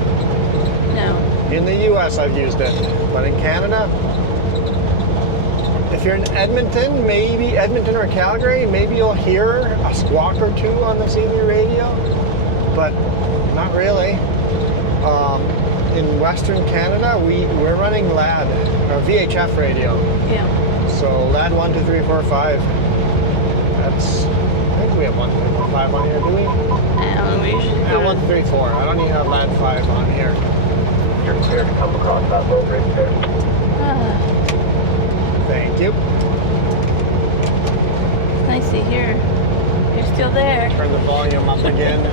No. In the US I've used it, but in Canada, if you're in Edmonton, maybe Edmonton or Calgary, maybe you'll hear a squawk or two on the CB radio, but not really. In Western Canada, we're running LAD, or VHF radio. Yeah. So LAD 1, 2, 3, 4, 5. That's, I think we have 1, 2, 3, 4, 5 on here, do we? I don't know, we usually Yeah, 1, 2, 3, 4. I don't even have LAD 5 on here. You're clear to come across that road right there. Thank you. It's nice to hear. You're still there. Turn the volume up again.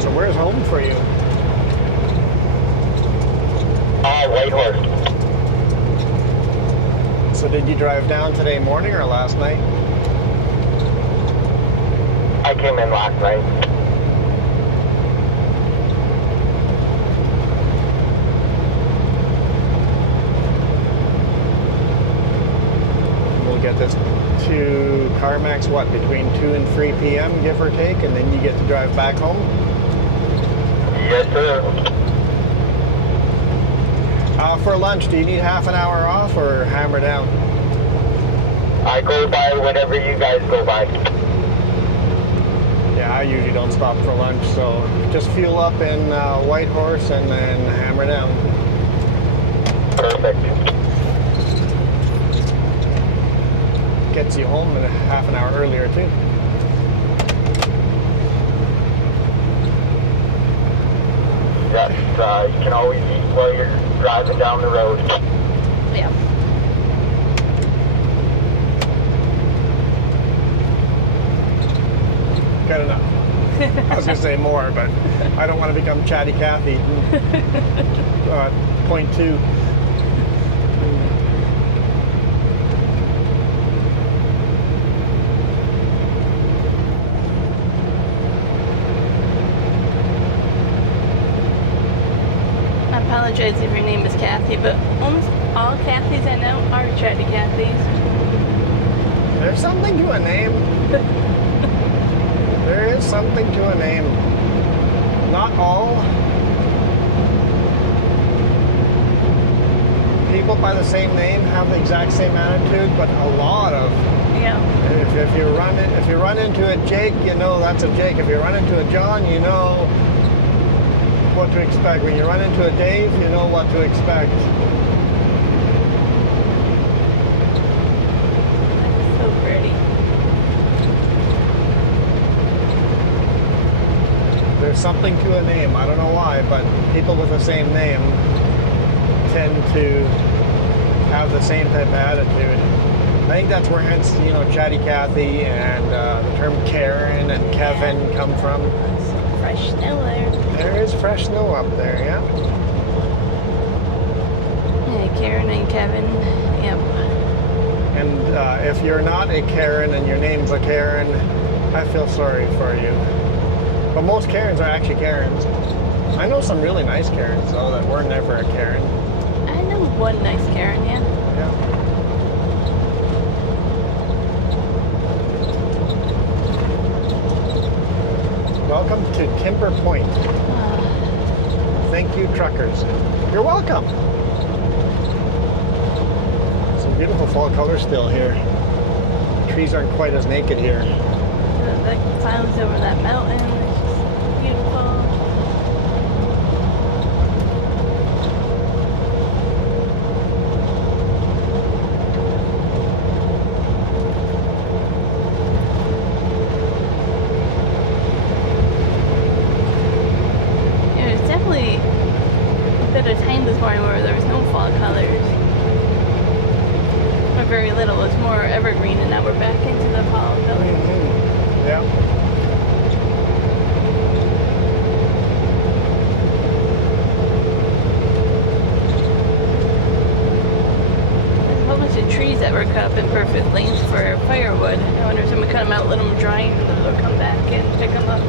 So where's home for you? Whitehorse. So did you drive down today morning or last night? I came in last night. We'll get this to CarMax, what, between 2 and 3 p.m., give or take, and then you get to drive back home? Yes, sir. For lunch, do you need half an hour off or hammer down? I go by whenever you guys go by. Yeah, I usually don't stop for lunch, so just fuel up in Whitehorse and then hammer down. Perfect. Gets you home in half an hour earlier, too. Yes, you can always eat while you're driving down the road. Yeah. Good enough. I was going to say more, but I don't want to become Chatty Cathy. Point 2. I apologize if your name is Kathy, but almost all Kathys I know are Chatty Kathys. There's something to a name. There is something to a name. Not all people by the same name have the exact same attitude, but a lot of. Yeah. If you run into a Jake, you know that's a Jake. If you run into a John, you know what to expect. When you run into a Dave, you know what to expect. That's so pretty. There's something to a name. I don't know why, but people with the same name tend to have the same type of attitude. I think that's where hence, Chatty Cathy and the term Karen and Kevin come from. Some fresh snow there. There is fresh snow up there, yeah. Yeah, Karen and Kevin. Yep. And if you're not a Karen and your name's a Karen, I feel sorry for you. But most Karens are actually Karens. I know some really nice Karens, though, that were never a Karen. I know one nice Karen, yeah. Yeah. Welcome to Timber Point. Thank you, truckers. You're welcome. Some beautiful fall colors still here. trees aren't quite as naked here. The clouds over that mountain. It's just beautiful. Yeah, there's definitely a bit of time this morning where there was no fall colors. Or very little. It was more evergreen, and now we're back into the fall colors. Yeah. There's a whole bunch of trees that were cut up in perfect lengths for firewood. I wonder if someone cut them out, let them dry, and they'll come back and pick them up.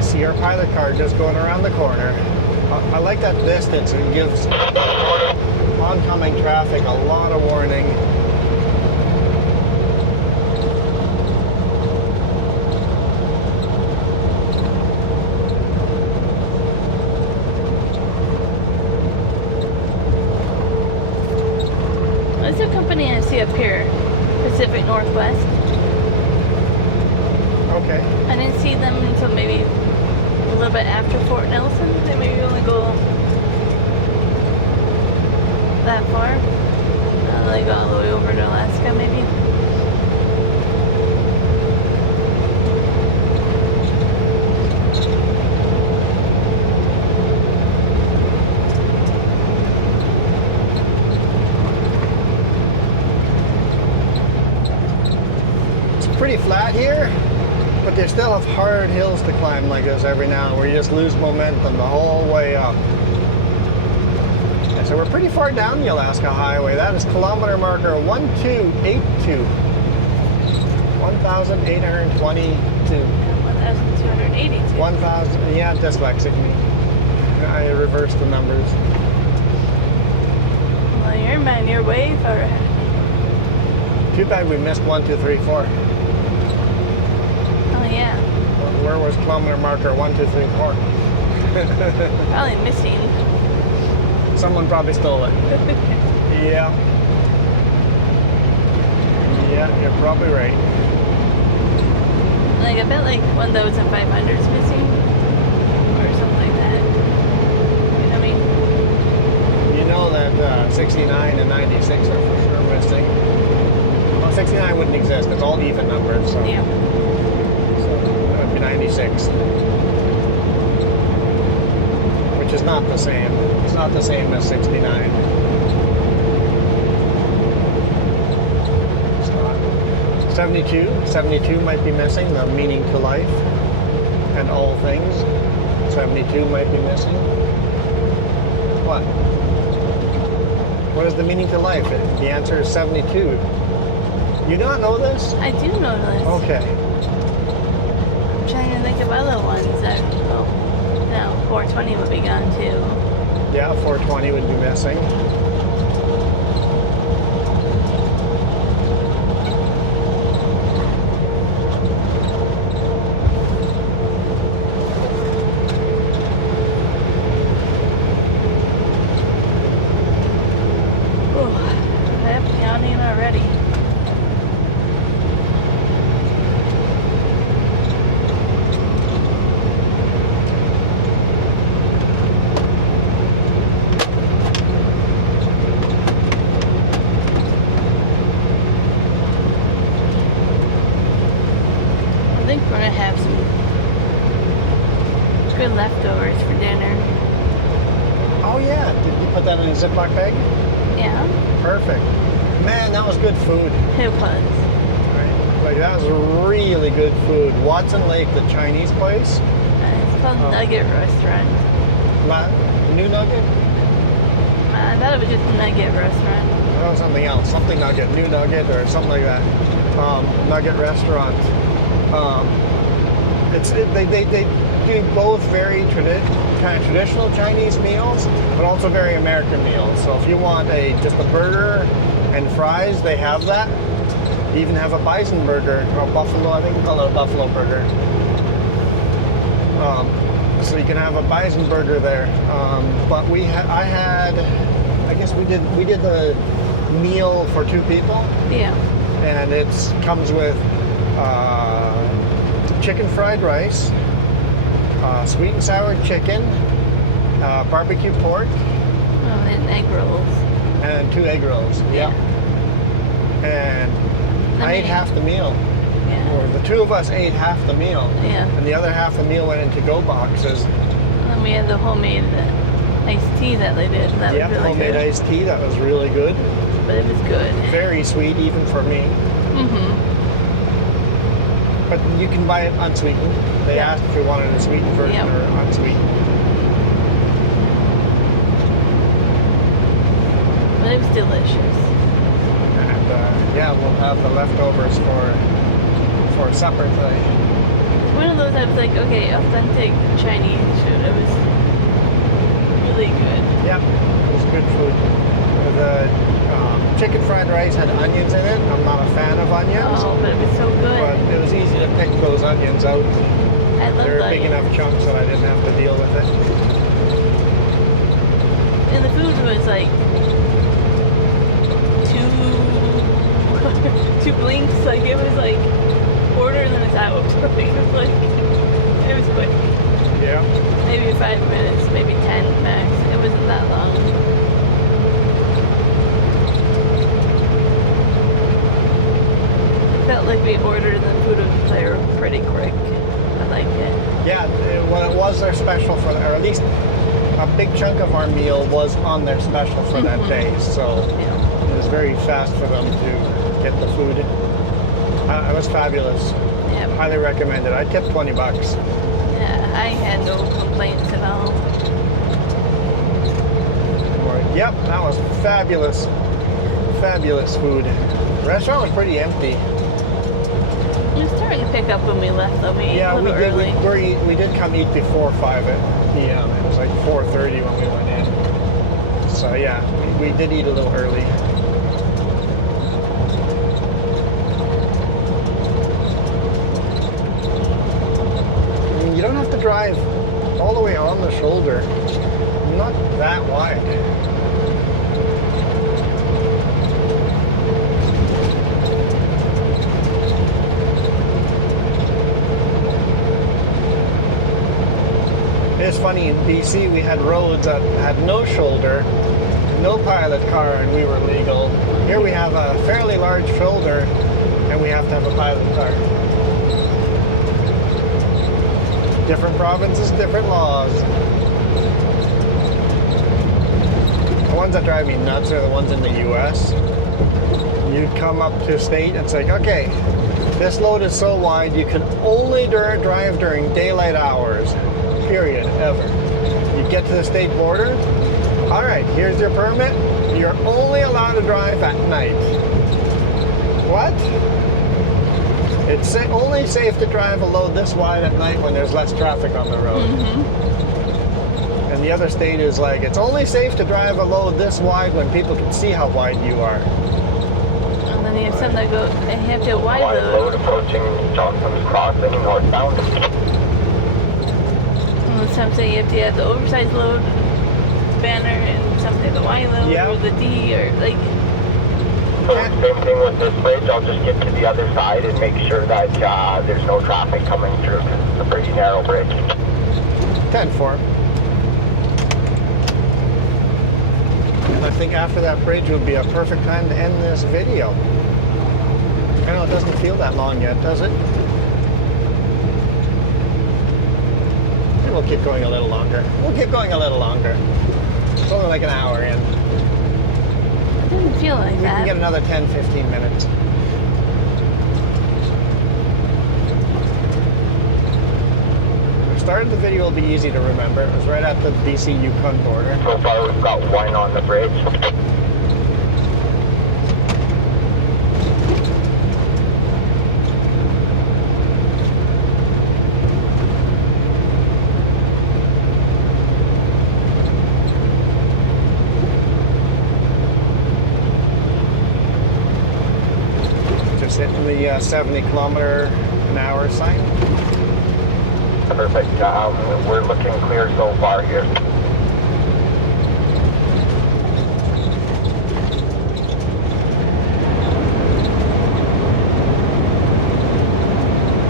See our pilot car just going around the corner. I like that distance. It gives oncoming traffic a lot of warning. What's the company I see up here? Pacific Northwest. Okay. I didn't see them until maybe a little bit after Fort Nelson. They maybe only go that far. They go all the way over to Alaska, maybe. It's pretty flat here, but they still have hard hills to climb like this every now and where you just lose momentum the whole way up. And so we're pretty far down the Alaska Highway. That is kilometer marker 1282. 1,822. 1,282. 1,000, yeah, dyslexic me. I reversed the numbers. Well, you're man, you're way far ahead. Too bad we missed 1, 2, 3, 4. Oh, yeah. Where was kilometer marker 1, 2, 3, 4? Probably missing. Someone probably stole it. Yeah. Yeah, you're probably right. Like, I bet like 1,500 is missing. Or something like that. You know what I mean? You know that 69 and 96 are for sure missing. Well, 69 wouldn't exist. It's all even numbers. So. Yeah. So that would be 96. Which is not the same. It's not the same as 69. It's not. 72. 72 might be missing. The meaning to life and all things. 72 might be missing. What? What is the meaning to life? The answer is 72. You do not know this? I do know this. Okay. I'm trying to think of other ones that, oh, no, 420 would be gone too. Yeah, 420 would be missing. Oh, yep, yawning already. I think we're gonna have some good leftovers for dinner. Oh yeah, did you put that in a Ziploc bag? Yeah, Perfect. Man, that was good food. it was. Right? Like that was really good food. Watson Lake, the Chinese place. It's called Oh. Nugget Restaurant. New Nugget? I thought it was just a Nugget Restaurant. That was something else. Something Nugget, New Nugget, or something like that. Nugget Restaurant. They do both very kind of traditional Chinese meals, but also very American meals. So if you want just a burger and fries, they have that. They even have a bison burger, or a buffalo, I think they call it a buffalo burger. So you can have a bison burger there. But I guess we did the meal for 2 people, Yeah. and it comes with chicken fried rice, sweet and sour chicken, barbecue pork, Oh, and egg rolls. and 2 egg rolls. Yeah. And I ate half the meal. Yeah. Or the 2 of us ate half the meal. Yeah. And the other half of the meal went into go boxes. And then we had the homemade iced tea that they did. That Yep, was really homemade good. iced tea. That was really good. But it was good. Very sweet, even for me. Mm-hmm. But you can buy it unsweetened. They Yeah. asked if we wanted a sweetened version Yeah. or unsweetened. But it was delicious. And yeah, we'll have the leftovers for supper today. One of those I was like, okay, authentic Chinese food. It was really good. Yep, it was good food. The chicken fried rice had onions in it. I'm not a fan of onions. Oh, but it was so good. But it was easy to pick those onions out. I love They're the big onions. enough chunks that I didn't have to deal with it. And the food was like two blinks. Like it was like order and then it's out. Like, it was quick. Yeah. Maybe 5 minutes, maybe 10 max. It wasn't that long. It felt like we ordered the food was there pretty quick. I liked it. Yeah, well, it was their special or at least a big chunk of our meal was on their special for that day. So Yeah. it was very fast for them to get the food. It was fabulous. Yeah. Highly recommend it. I tipped $20. Yeah, I had no complaints at all. Yep, that was fabulous. Fabulous food. The restaurant was pretty empty. It was starting to pick up when we left though. We ate Yeah, a we little did. early. We did come eat before 5 p.m. It was like 4:30 when we went in. So yeah, we did eat a little early. I mean, you don't have to drive all the way on the shoulder. Not that wide. It's funny, in BC we had roads that had no shoulder, no pilot car, and we were legal. Here we have a fairly large shoulder and we have to have a pilot car. Different provinces, different laws. The ones that drive me nuts are the ones in the US. You'd come up to state and say, okay, this load is so wide you can only drive during daylight hours. Period, ever. You get to the state border, all right, here's your permit. You're only allowed to drive at night. What? It's only safe to drive a load this wide at night when there's less traffic on the road. Mm-hmm. And the other state is like, it's only safe to drive a load this wide when people can see how wide you are. And then you have some that go, they have to wide Wide load load. approaching Johnson's Crossing northbound. And some say you have to have the oversized load banner and some say the wide load Yeah. or the D or like, So same thing with this bridge. I'll just get to the other side and make sure that there's no traffic coming through because it's a pretty narrow bridge. 10-4. And I think after that bridge would be a perfect time to end this video. I know it doesn't feel that long yet, does it? Maybe we'll keep going a little longer. We'll keep going a little longer. It's only like an hour in. it doesn't feel like We can that. get another 10-15 minutes. The start of the video will be easy to remember. It was right at the BC YUKON border. So far we've got one on the bridge. Just hitting the 70 kilometer an hour sign. Perfect. We're looking clear so far here.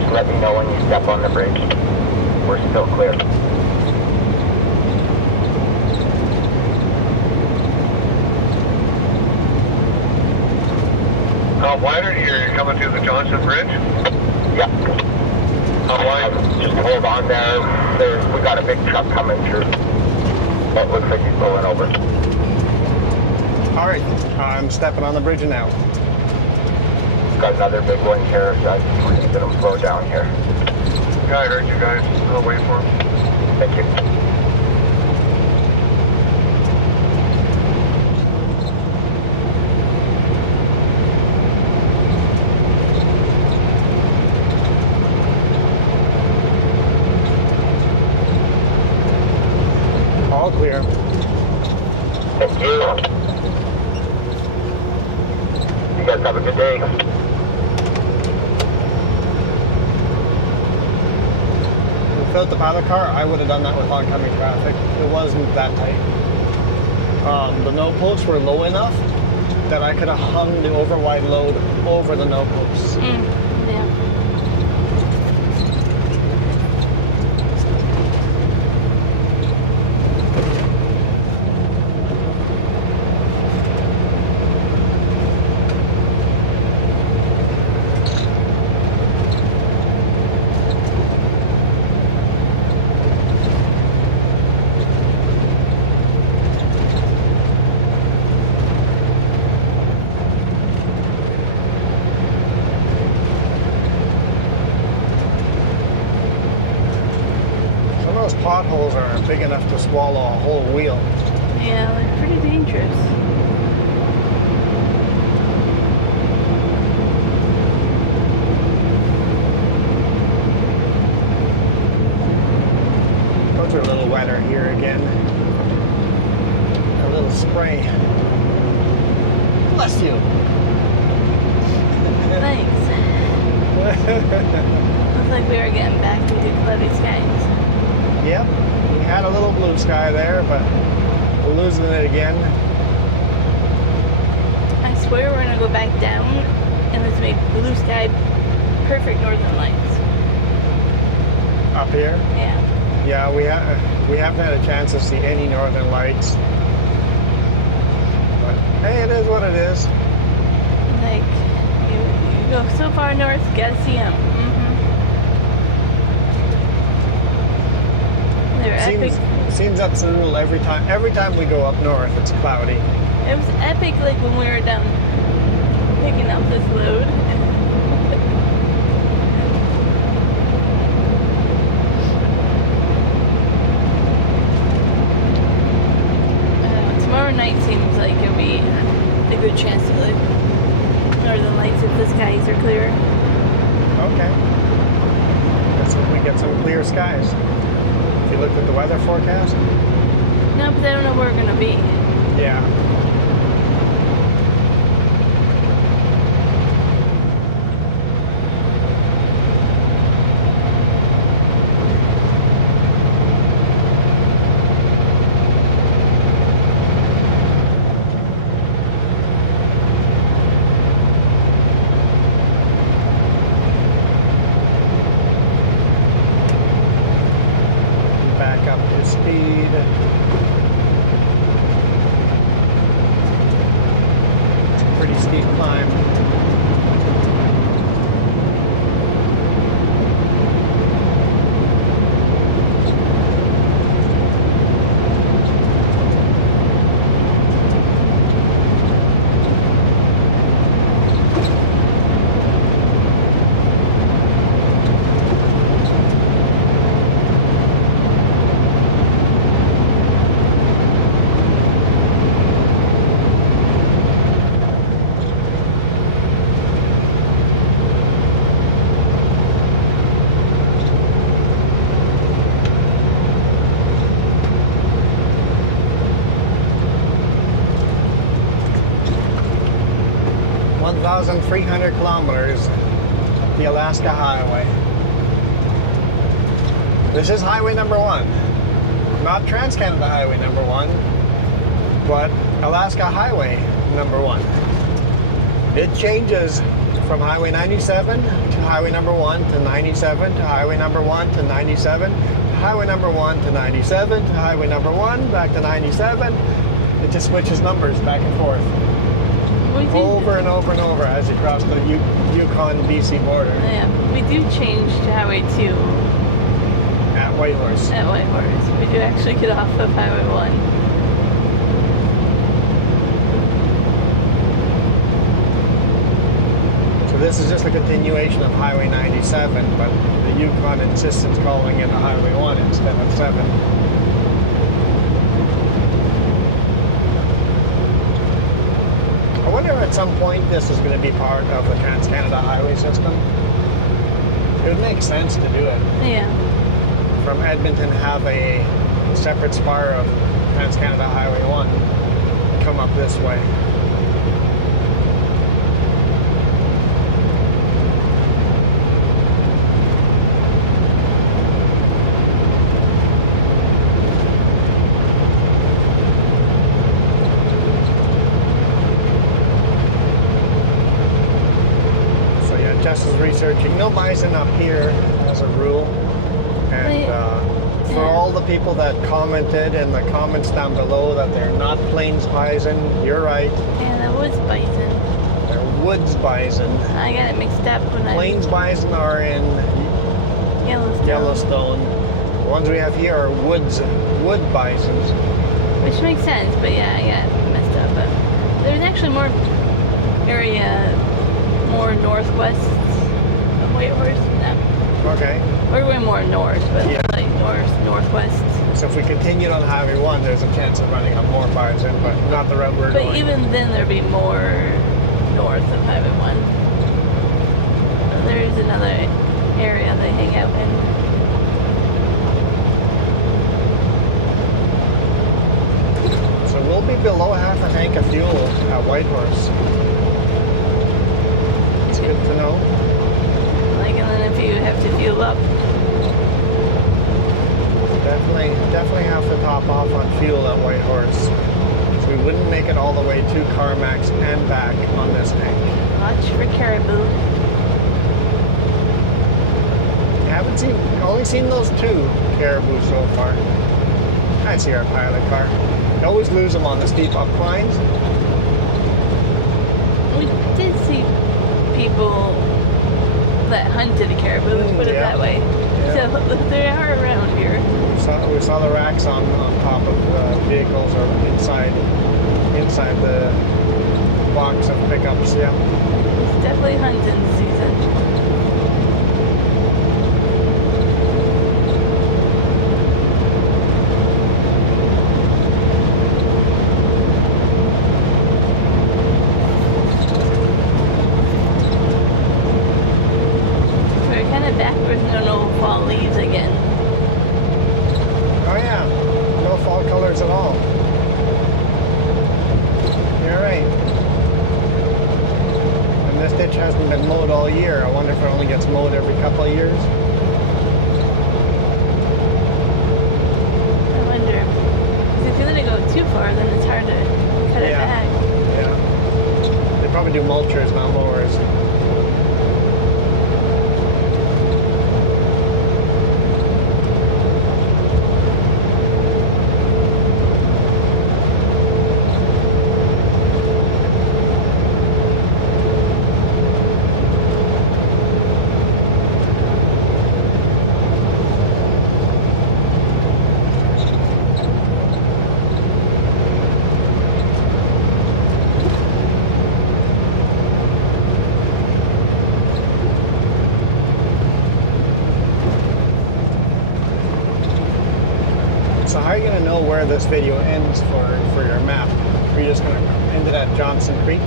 Just let me know when you step on the brake. We're still clear. How wide are you? You're coming through the Johnson Bridge? Yep. How wide? Just hold on there. We got a big truck coming through. That looks like he's pulling over. All right, I'm stepping on the bridge now. Got another big one here, so we're going to get him slow down here. Yeah, I heard you guys. I'll wait for him. Thank you. All clear. Thank you. You guys have a good day. Without the pilot car, I would have done that with oncoming traffic. It wasn't that tight. The no posts were low enough that I could have hung the overwide load over the no posts. Yeah. Some of those potholes are big enough to swallow a whole wheel. Yeah, they're pretty dangerous. Those are a little wetter here again. A little spray. Bless you. Thanks. Looks like we were getting back into cloudy skies. Yep, we had a little blue sky there, but we're losing it again. I swear we're gonna go back down and let's make blue sky perfect northern lights. Up here. Yeah. Yeah, we haven't had a chance to see any northern lights. But hey, it is what it is. Like, you go so far north, you gotta see them. They're epic. Seems that's a little every time. Every time we go up north, it's cloudy. It was epic, like when we were down picking up this load. Tomorrow night seems like it'll be a good chance to look northern lights if the skies are clear. Okay. Let's hope we get some clear skies. If you looked at the weather forecast? No, but I don't know where we're gonna be. Yeah. Back up to speed. It's a pretty steep climb. kilometers up the Alaska Highway. This is highway number 1. Not Trans-Canada Highway number 1, but Alaska Highway number 1. It changes from Highway 97 to Highway number 1 to 97 to Highway number 1 to 97, Highway number 1 to 97 to Highway number 1 back to 97. It just switches numbers back and forth. Over and over and over as you cross the Yukon BC border. Yeah, we do change to Highway 2 At Whitehorse. at Whitehorse. We do actually get off of Highway 1. So this is just a continuation of Highway 97, but the Yukon insists it's calling it a Highway 1 instead of 7. I wonder if at some point this is going to be part of the Trans-Canada Highway system. It would make sense to do it. Yeah. From Edmonton, have a separate spar of Trans-Canada Highway 1 come up this way. Jess is researching. No bison up here as a rule. And for all the people that commented in the comments down below that they're not plains bison, you're right. Yeah, that was bison. They're woods bison. I got it mixed up when Plains bison are in Yellowstone. The ones we have here are wood bisons. Which makes sense, but yeah, I got messed up. But there's actually more area, more northwest of Whitehorse. No. Okay. We're going more north, but Yeah. like northwest. So if we continued on Highway 1, there's a chance of running on more bison, but not the route we're But going. even then, there'd be more north of Highway 1. There's another area they hang out in. So we'll be below half a tank of fuel at Whitehorse. It's good to know. Like, and then if you have to fuel up, Definitely have to top off on fuel at Whitehorse. So we wouldn't make it all the way to Carmax and back on this tank. watch for caribou. Only seen those 2 caribou so far. I see our pilot car. You always lose them on the steep upclines. We did see people that hunted a caribou, let's put it Yeah. that way. Yeah. So they are around here. We saw the racks on top of the vehicles or inside the box of pickups. Yeah. It's definitely hunting season. We're kind of backwards, no fall leaves again. Oh yeah, no fall colors at all. You're right. And this ditch hasn't been mowed all year. I wonder if it only gets mowed every couple of years. I wonder. 'Cause if you let it go too far, then it's hard to cut it Yeah. back. Yeah. They probably do mulchers, not mowers. So how are you going to know where this video ends for your map? Are you just going to end it at Johnson Creek?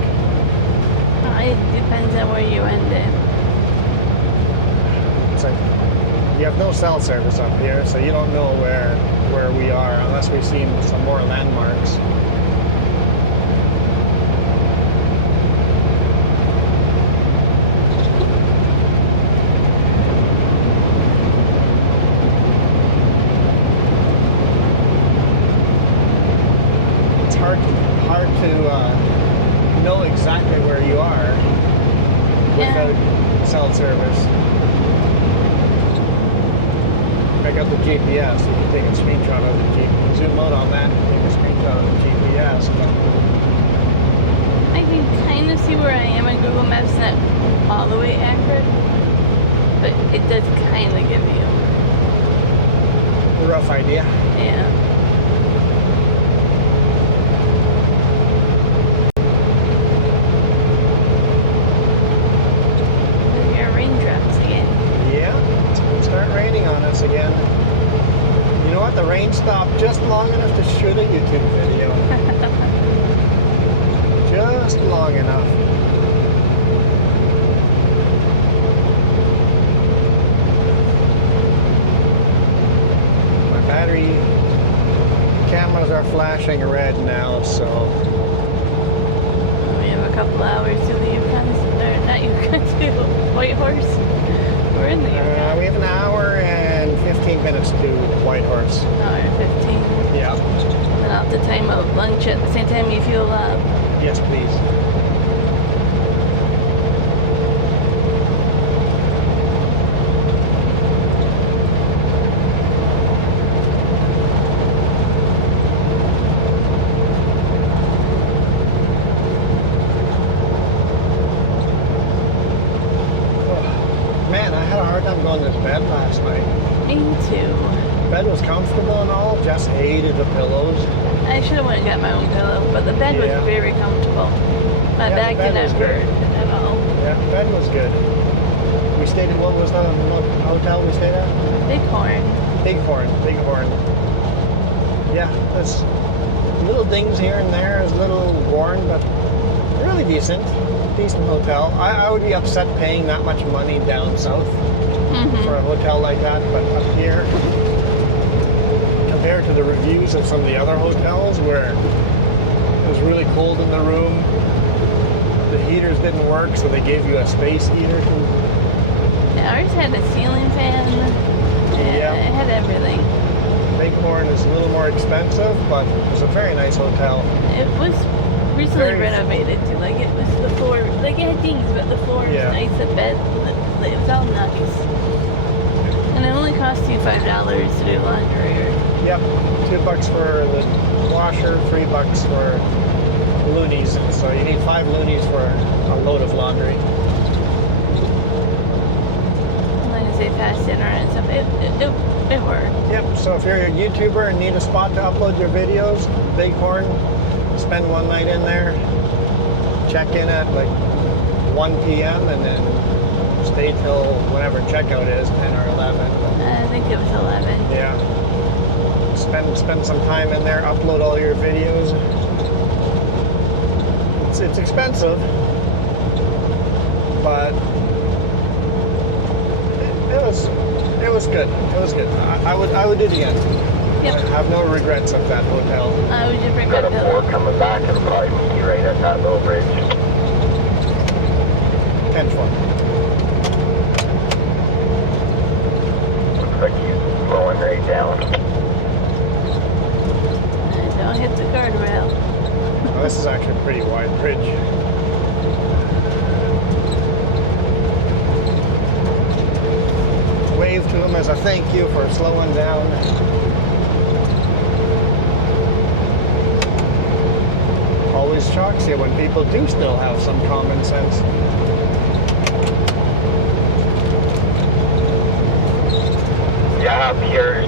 It depends on where you end it. It's like you have no cell service up here, so you don't know where we are unless we've seen some more landmarks. without cell service. I got the GPS. You can take a screenshot of the GPS. Zoom out on that and take a screenshot of the GPS. I can kind of see where I am on Google Maps, not all the way accurate, but it does kind of give you A rough idea. yeah. There are raindrops again. Yeah, it's going to start raining on us again. You know what? The rain stopped just long enough to shoot a YouTube video. Just long enough. My battery cameras are flashing red now, so We have a couple hours to the Yukon, or not Yukon, to Whitehorse. We're in the Yukon. we have an hour and 15 minutes to Whitehorse. Hour and 15. Yeah. Then I'll have to time out lunch at the same time you fuel up. Yes, please. Man, I had a hard time going to bed last night. Me too. Bed was comfortable and all, just hated the pillows. I should have went and got my own pillow, but the bed Yeah. was very comfortable. My Yeah, back the bed did was not good. hurt at all. Yeah, the bed was good. We stayed at, what was the hotel we stayed at? Bighorn. Bighorn. Yeah, there's little dings here and there, it's a little worn, but really decent hotel. I would be upset paying that much money down south for a hotel like that, but up here, compared to the reviews of some of the other hotels where it was really cold in the room, the heaters didn't work, so they gave you a space heater. Yeah, ours had a ceiling fan. Yeah. It had everything. Bighorn is a little more expensive, but it was a very nice hotel. It was recently Very- renovated too. Like it was the floor, like it had things, but the floor was Yeah. nice. The bed, it was all nice. And it only cost you $5 to do laundry. Or, Yep, $2 for the washer, $3 for loonies. So you need 5 loonies for a load of laundry. like I say, fast internet and stuff. It worked. Yep, so if you're a YouTuber and need a spot to upload your videos, Bighorn, spend one night in there, check in at like 1 p.m. and then stay till whenever checkout is, 10 or 11. I think it was 11. Yeah. Spend some time in there, upload all your videos. It's expensive, but it was good. It was good. I would do it again. Yep. I have no regrets of that hotel. I would just bring my Got a pillow. board coming back and probably meet you right at that little bridge. 10-4. Looks like he's slowing right down. And don't hit the guardrail. Well, this is actually a pretty wide bridge. Wave to him as a thank you for slowing down. Always shocks you when people do still have some common sense. Yeah, up here,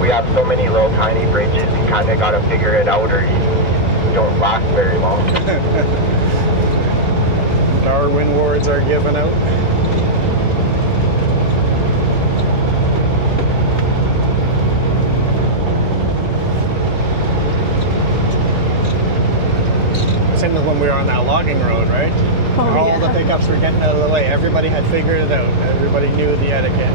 we have so many little tiny bridges, you kind of got to figure it out or you don't last very long. Darwin wards are given out. Same as when we were on that logging road, right? Oh, All yeah. the pickups were getting out of the way. Everybody had figured it out. Everybody knew the etiquette.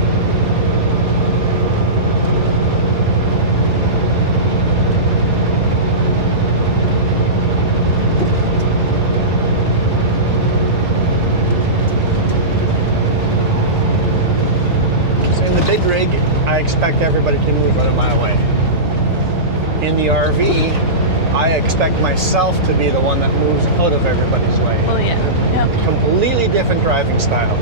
So in the big rig, I expect everybody to move out of my way. In the RV, I expect myself to be the one that moves out of everybody's way. Oh yeah. Yep. Completely different driving style.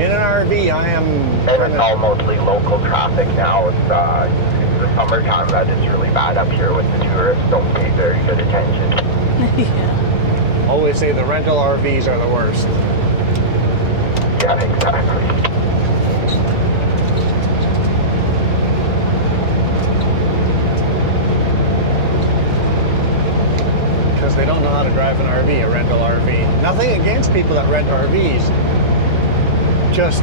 In an RV, I am And it's all mostly local traffic now. It's the summertime that is really bad up here with the tourists. Don't pay very good attention. Yeah. always say the rental RVs are the worst. Yeah, exactly. Because they don't know how to drive an RV, a rental RV. Nothing against people that rent RVs. Just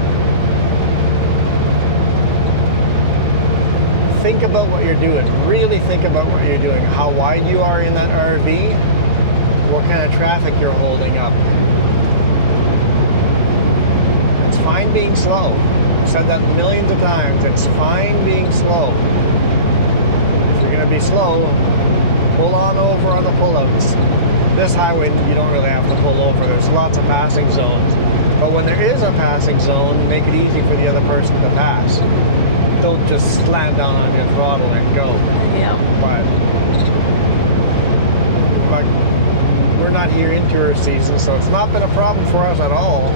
think about what you're doing. Really think about what you're doing. How wide you are in that RV. What kind of traffic you're holding up. It's fine being slow. I've said that millions of times. It's fine being slow. If you're going to be slow, pull on over on the pullouts. This highway, you don't really have to pull over. There's lots of passing zones. But when there is a passing zone, make it easy for the other person to pass. Don't just slam down on your throttle and go. Yeah. But we're not here in tourist season, so it's not been a problem for us at all.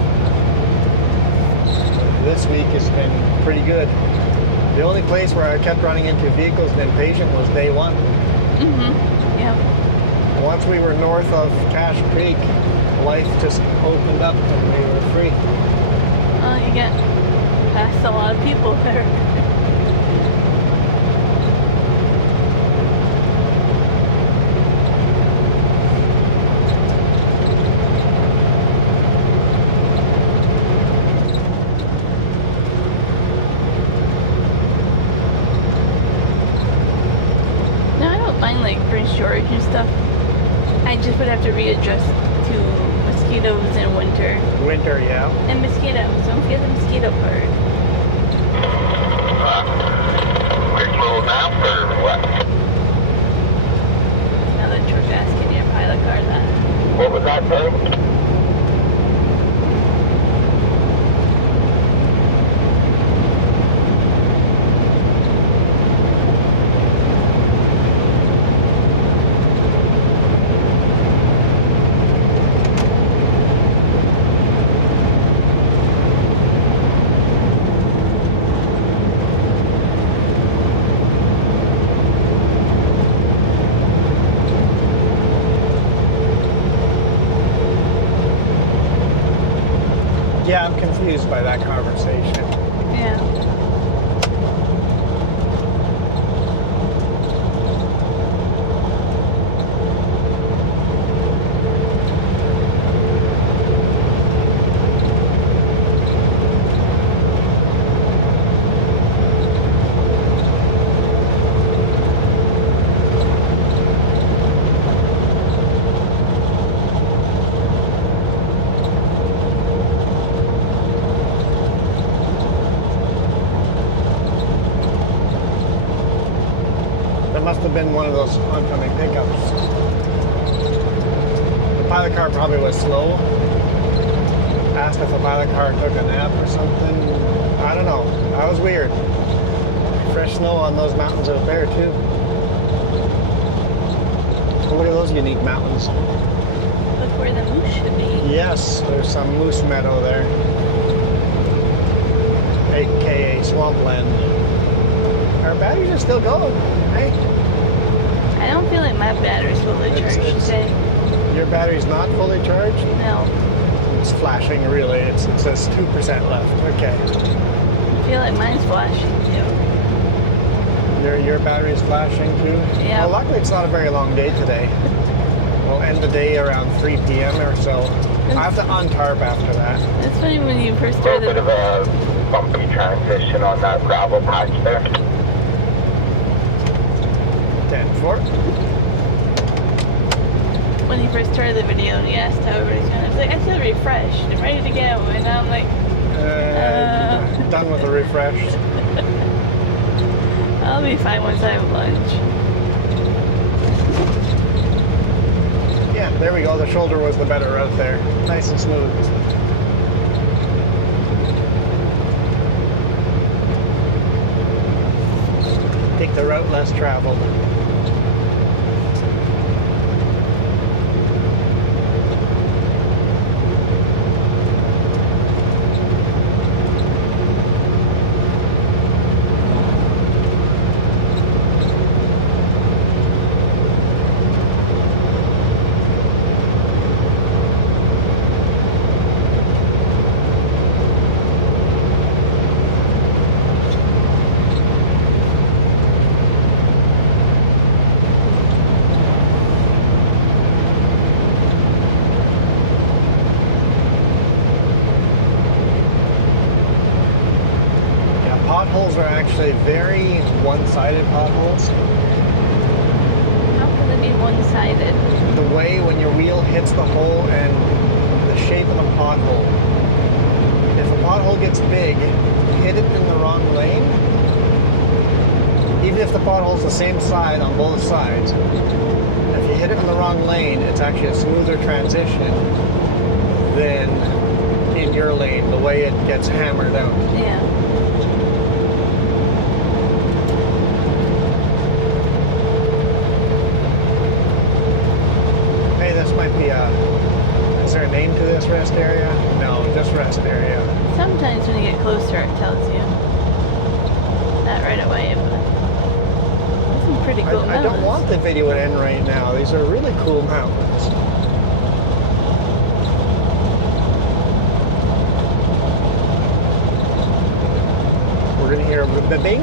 This week has been pretty good. The only place where I kept running into vehicles and impatient was day one. Yeah. Once we were north of Cache Creek, life just opened up and we were free. Well, you get past a lot of people there. No, I don't mind like free storage and stuff. I just would have to readjust to mosquitoes in winter. Winter, yeah. And mosquitoes. Don't forget the mosquito part. Quick little nap or what? Another truck asking your pilot car that. What was that, sorry? Yeah, I'm confused by that conversation. Yeah. Must have been one of those oncoming pickups. The pilot car probably was slow. Asked if the pilot car took a nap or something. I don't know. That was weird. Fresh snow on those mountains out there too. Oh, look at those unique mountains. Look where the moose should be. Yes, there's some moose meadow there. AKA swampland. Our batteries are still going, right? I don't feel like my battery's fully charged today. Your battery's not fully charged? No. It's flashing really. It says 2% left. Okay. I feel like mine's flashing too. Your battery's flashing too? Yeah. Well, luckily it's not a very long day today. We'll end the day around 3 p.m. or so. I have to untarp after that. It's funny when you first A little started. bit of a bumpy transition on that gravel patch there. 10-4. When you first started the video and you asked how everybody's going, I was like, I feel refreshed and ready to go. And now I'm like, Done with the refresh. I'll be fine once I have lunch. Yeah, there we go. The shoulder was the better route there. Nice and smooth. Take the route less traveled. potholes are actually very one-sided potholes. How can they be one-sided? The way when your wheel hits the hole and the shape of the pothole. If a pothole gets big, hit it in the wrong lane, even if the pothole's the same side on both sides, if you hit it in the wrong lane, it's actually a smoother transition than in your lane, the way it gets hammered out. Yeah. Hey, this might be is there a name to this rest area? No, just rest area. Sometimes when you get closer, it tells you. Not right away, but some pretty cool I mountains. don't want the video to end right now. These are really cool mountains. We're gonna hear the bing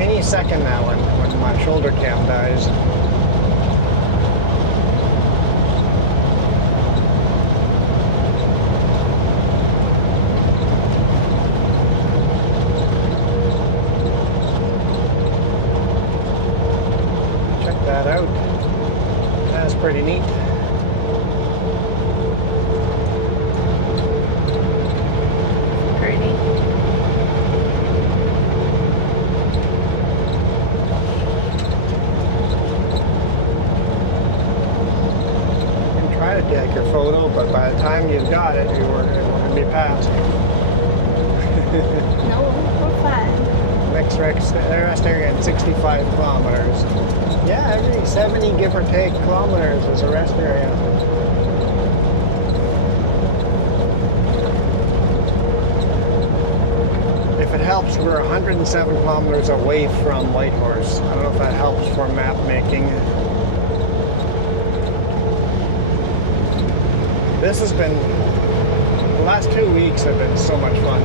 any second now when my shoulder cam dies. Check that out. That's pretty neat. Pretty. Try to take your photo, but by the time you've got it, it will be past. No, we're fine. Next rest area at 65 kilometers. Yeah, every 70, give or take, kilometers is a rest area. If it helps, we're 107 kilometers away from Whitehorse. I don't know if that helps for map making. This has been, the last 2 weeks have been so much fun.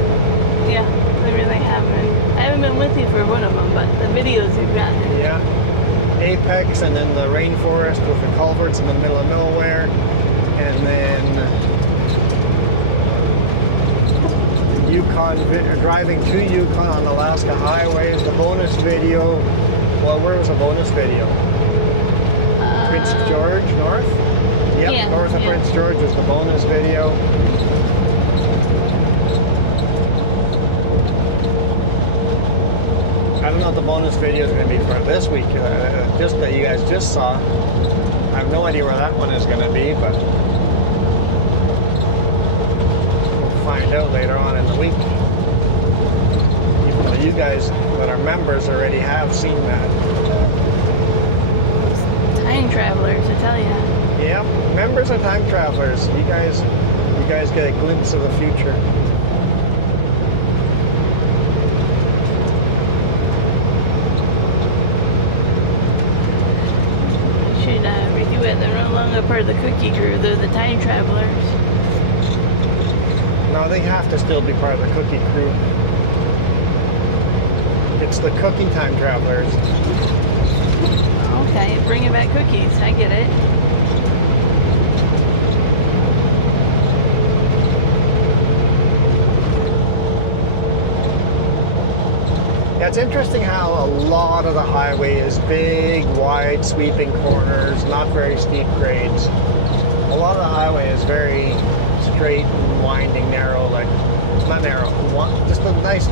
Yeah, they really have been. I haven't been with you for one of them, but the videos you've gotten. Yeah. Apex, and then the rainforest with the culverts in the middle of nowhere. And then YUKON, driving to YUKON on Alaska highways. The bonus video, well, where was the bonus video? Prince George North? Yep, Yeah, north of yeah. Prince George is the bonus video. I don't know what the bonus video is going to be for this week. Just that you guys just saw. I have no idea where that one is going to be, but we'll find out later on in the week. Even though you guys that are members already have seen that. Time travelers, I tell you. Yep, members are time travelers. You guys get a glimpse of the future. Should redo it. They're no longer part of the cookie crew. They're the time travelers. No, they have to still be part of the cookie crew. It's the cookie time travelers. Okay, bringing back cookies. I get it. Yeah, it's interesting how a lot of the highway is big, wide, sweeping corners, not very steep grades. A lot of the highway is very straight and winding, narrow, like, not narrow, just a nice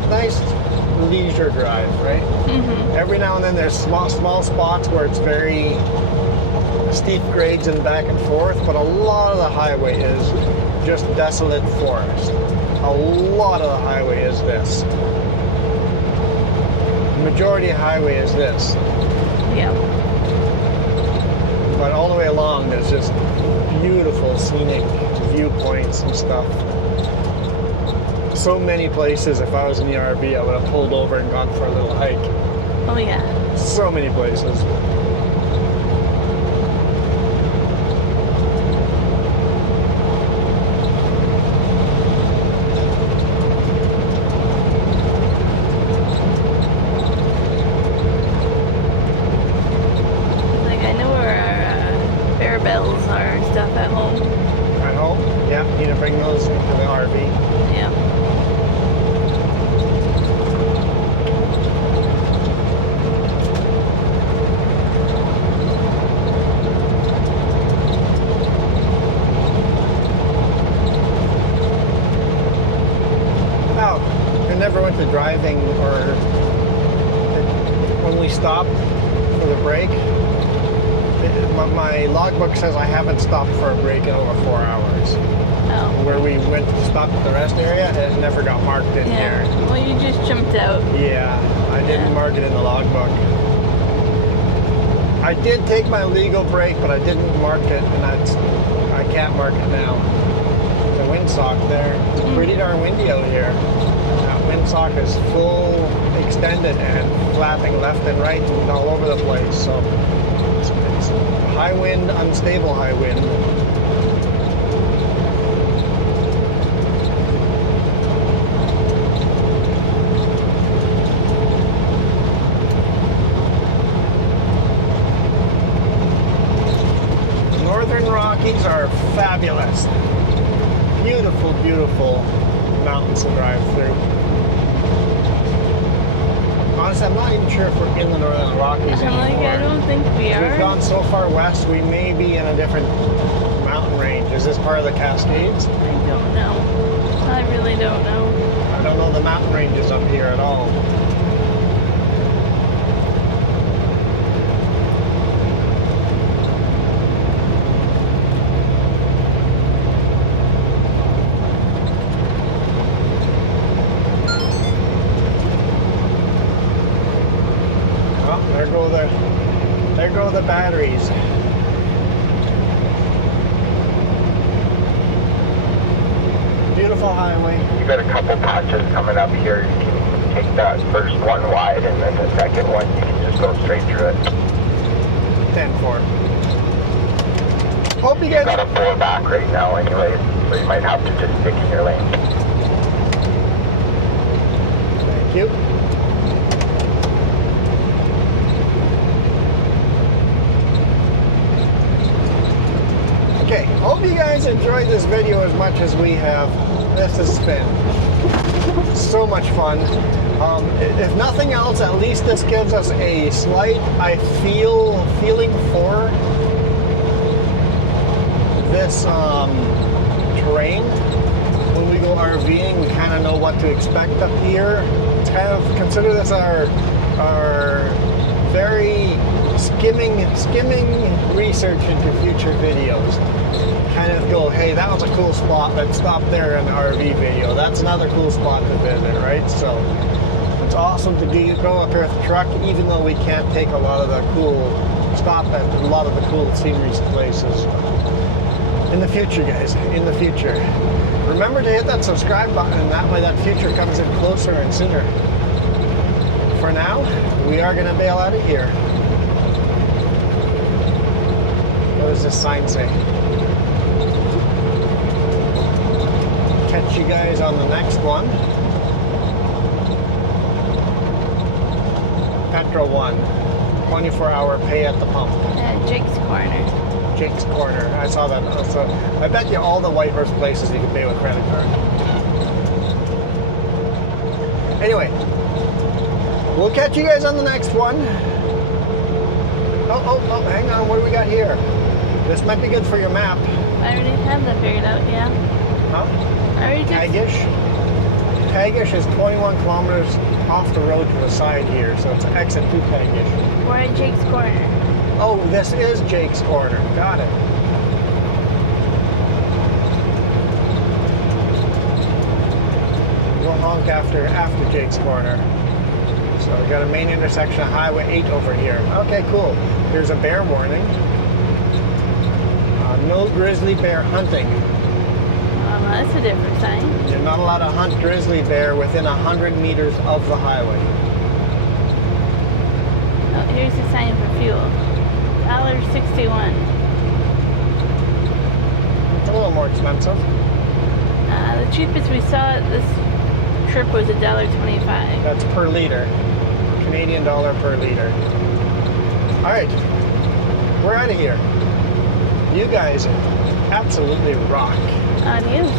leisure drive, right? Mm-hmm. Every now and then there's small spots where it's very steep grades and back and forth, but a lot of the highway is just desolate forest. A lot of the highway is this. The majority of highway is this. Yeah. But all the way along there's just beautiful scenic viewpoints and stuff. So many places, if I was in the RV, I would have pulled over and gone for a little hike. Oh yeah. So many places. Like I know where our bear bells are and stuff at home. At home? Yeah, need to bring those into the RV. Yeah. with the driving, or when we stop for the break, my logbook says I haven't stopped for a break in over 4 hours. Oh. Where we went to stop at the rest area, it never got marked in Yeah. here. Well, you just jumped out. Yeah, I didn't mark it in the logbook. I did take my legal break, but I didn't mark it, and I can't mark it now. The windsock there, it's pretty darn windy out here. That windsock is full extended and flapping left and right and all over the place. So it's high wind, unstable high wind. Northern Rockies are fabulous. Beautiful, beautiful mountains to drive through. Honestly, I'm not even sure if we're in the Northern Rockies I'm like, anymore. I don't think we We've are. gone so far west, we may be in a different mountain range. Is this part of the Cascades? I don't know. I really don't know. I don't know the mountain ranges up here at all. There go the batteries. Beautiful highway. You got a couple patches coming up here. You can take that first one wide, and then the second one you can just go straight through it. 10-4. Hope you You guys. got a 4 back right now, anyway, so you might have to just stick in your lane. Thank you. Okay, hope you guys enjoyed this video as much as we have. This has been so much fun. If nothing else, at least this gives us a slight feeling for this terrain. When we go RVing, we kind of know what to expect up here. It's kind of consider this our very skimming research into future videos. Kind of go, hey, that was a cool spot. Let's stop there in the RV video. That's another cool spot to visit, right? So it's awesome to go up here with the truck, even though we can't take a lot of the stop at a lot of the cool scenery places. In the future, guys, in the future. Remember to hit that subscribe button, and that way that future comes in closer and sooner. For now, we are going to bail out of here. What does this sign say? Catch you guys on the next one. Petro 1, 24-hour pay at the pump. Jake's Corner. Jake's Corner. I saw that. So I bet you all the Whitehorse places you can pay with credit card. Anyway, we'll catch you guys on the next one. Oh, hang on. What do we got here? This might be good for your map. I already have that figured out, yeah. Huh? I already did. Tagish. Tagish is 21 kilometers off the road to the side here, so it's exit to Tagish. We're at Jake's Corner. Oh, this is Jake's Corner. Got it. We'll honk after Jake's Corner. So we got a main intersection of Highway 8 over here. Okay, cool. Here's a bear warning. No grizzly bear hunting. That's a different sign. You're not allowed to hunt grizzly bear within 100 meters of the highway. Oh, here's the sign for fuel. $1.61. It's a little more expensive. The cheapest we saw this trip was $1.25. That's per liter. Canadian dollar per liter. All right, we're out of here. You guys absolutely rock. Adios.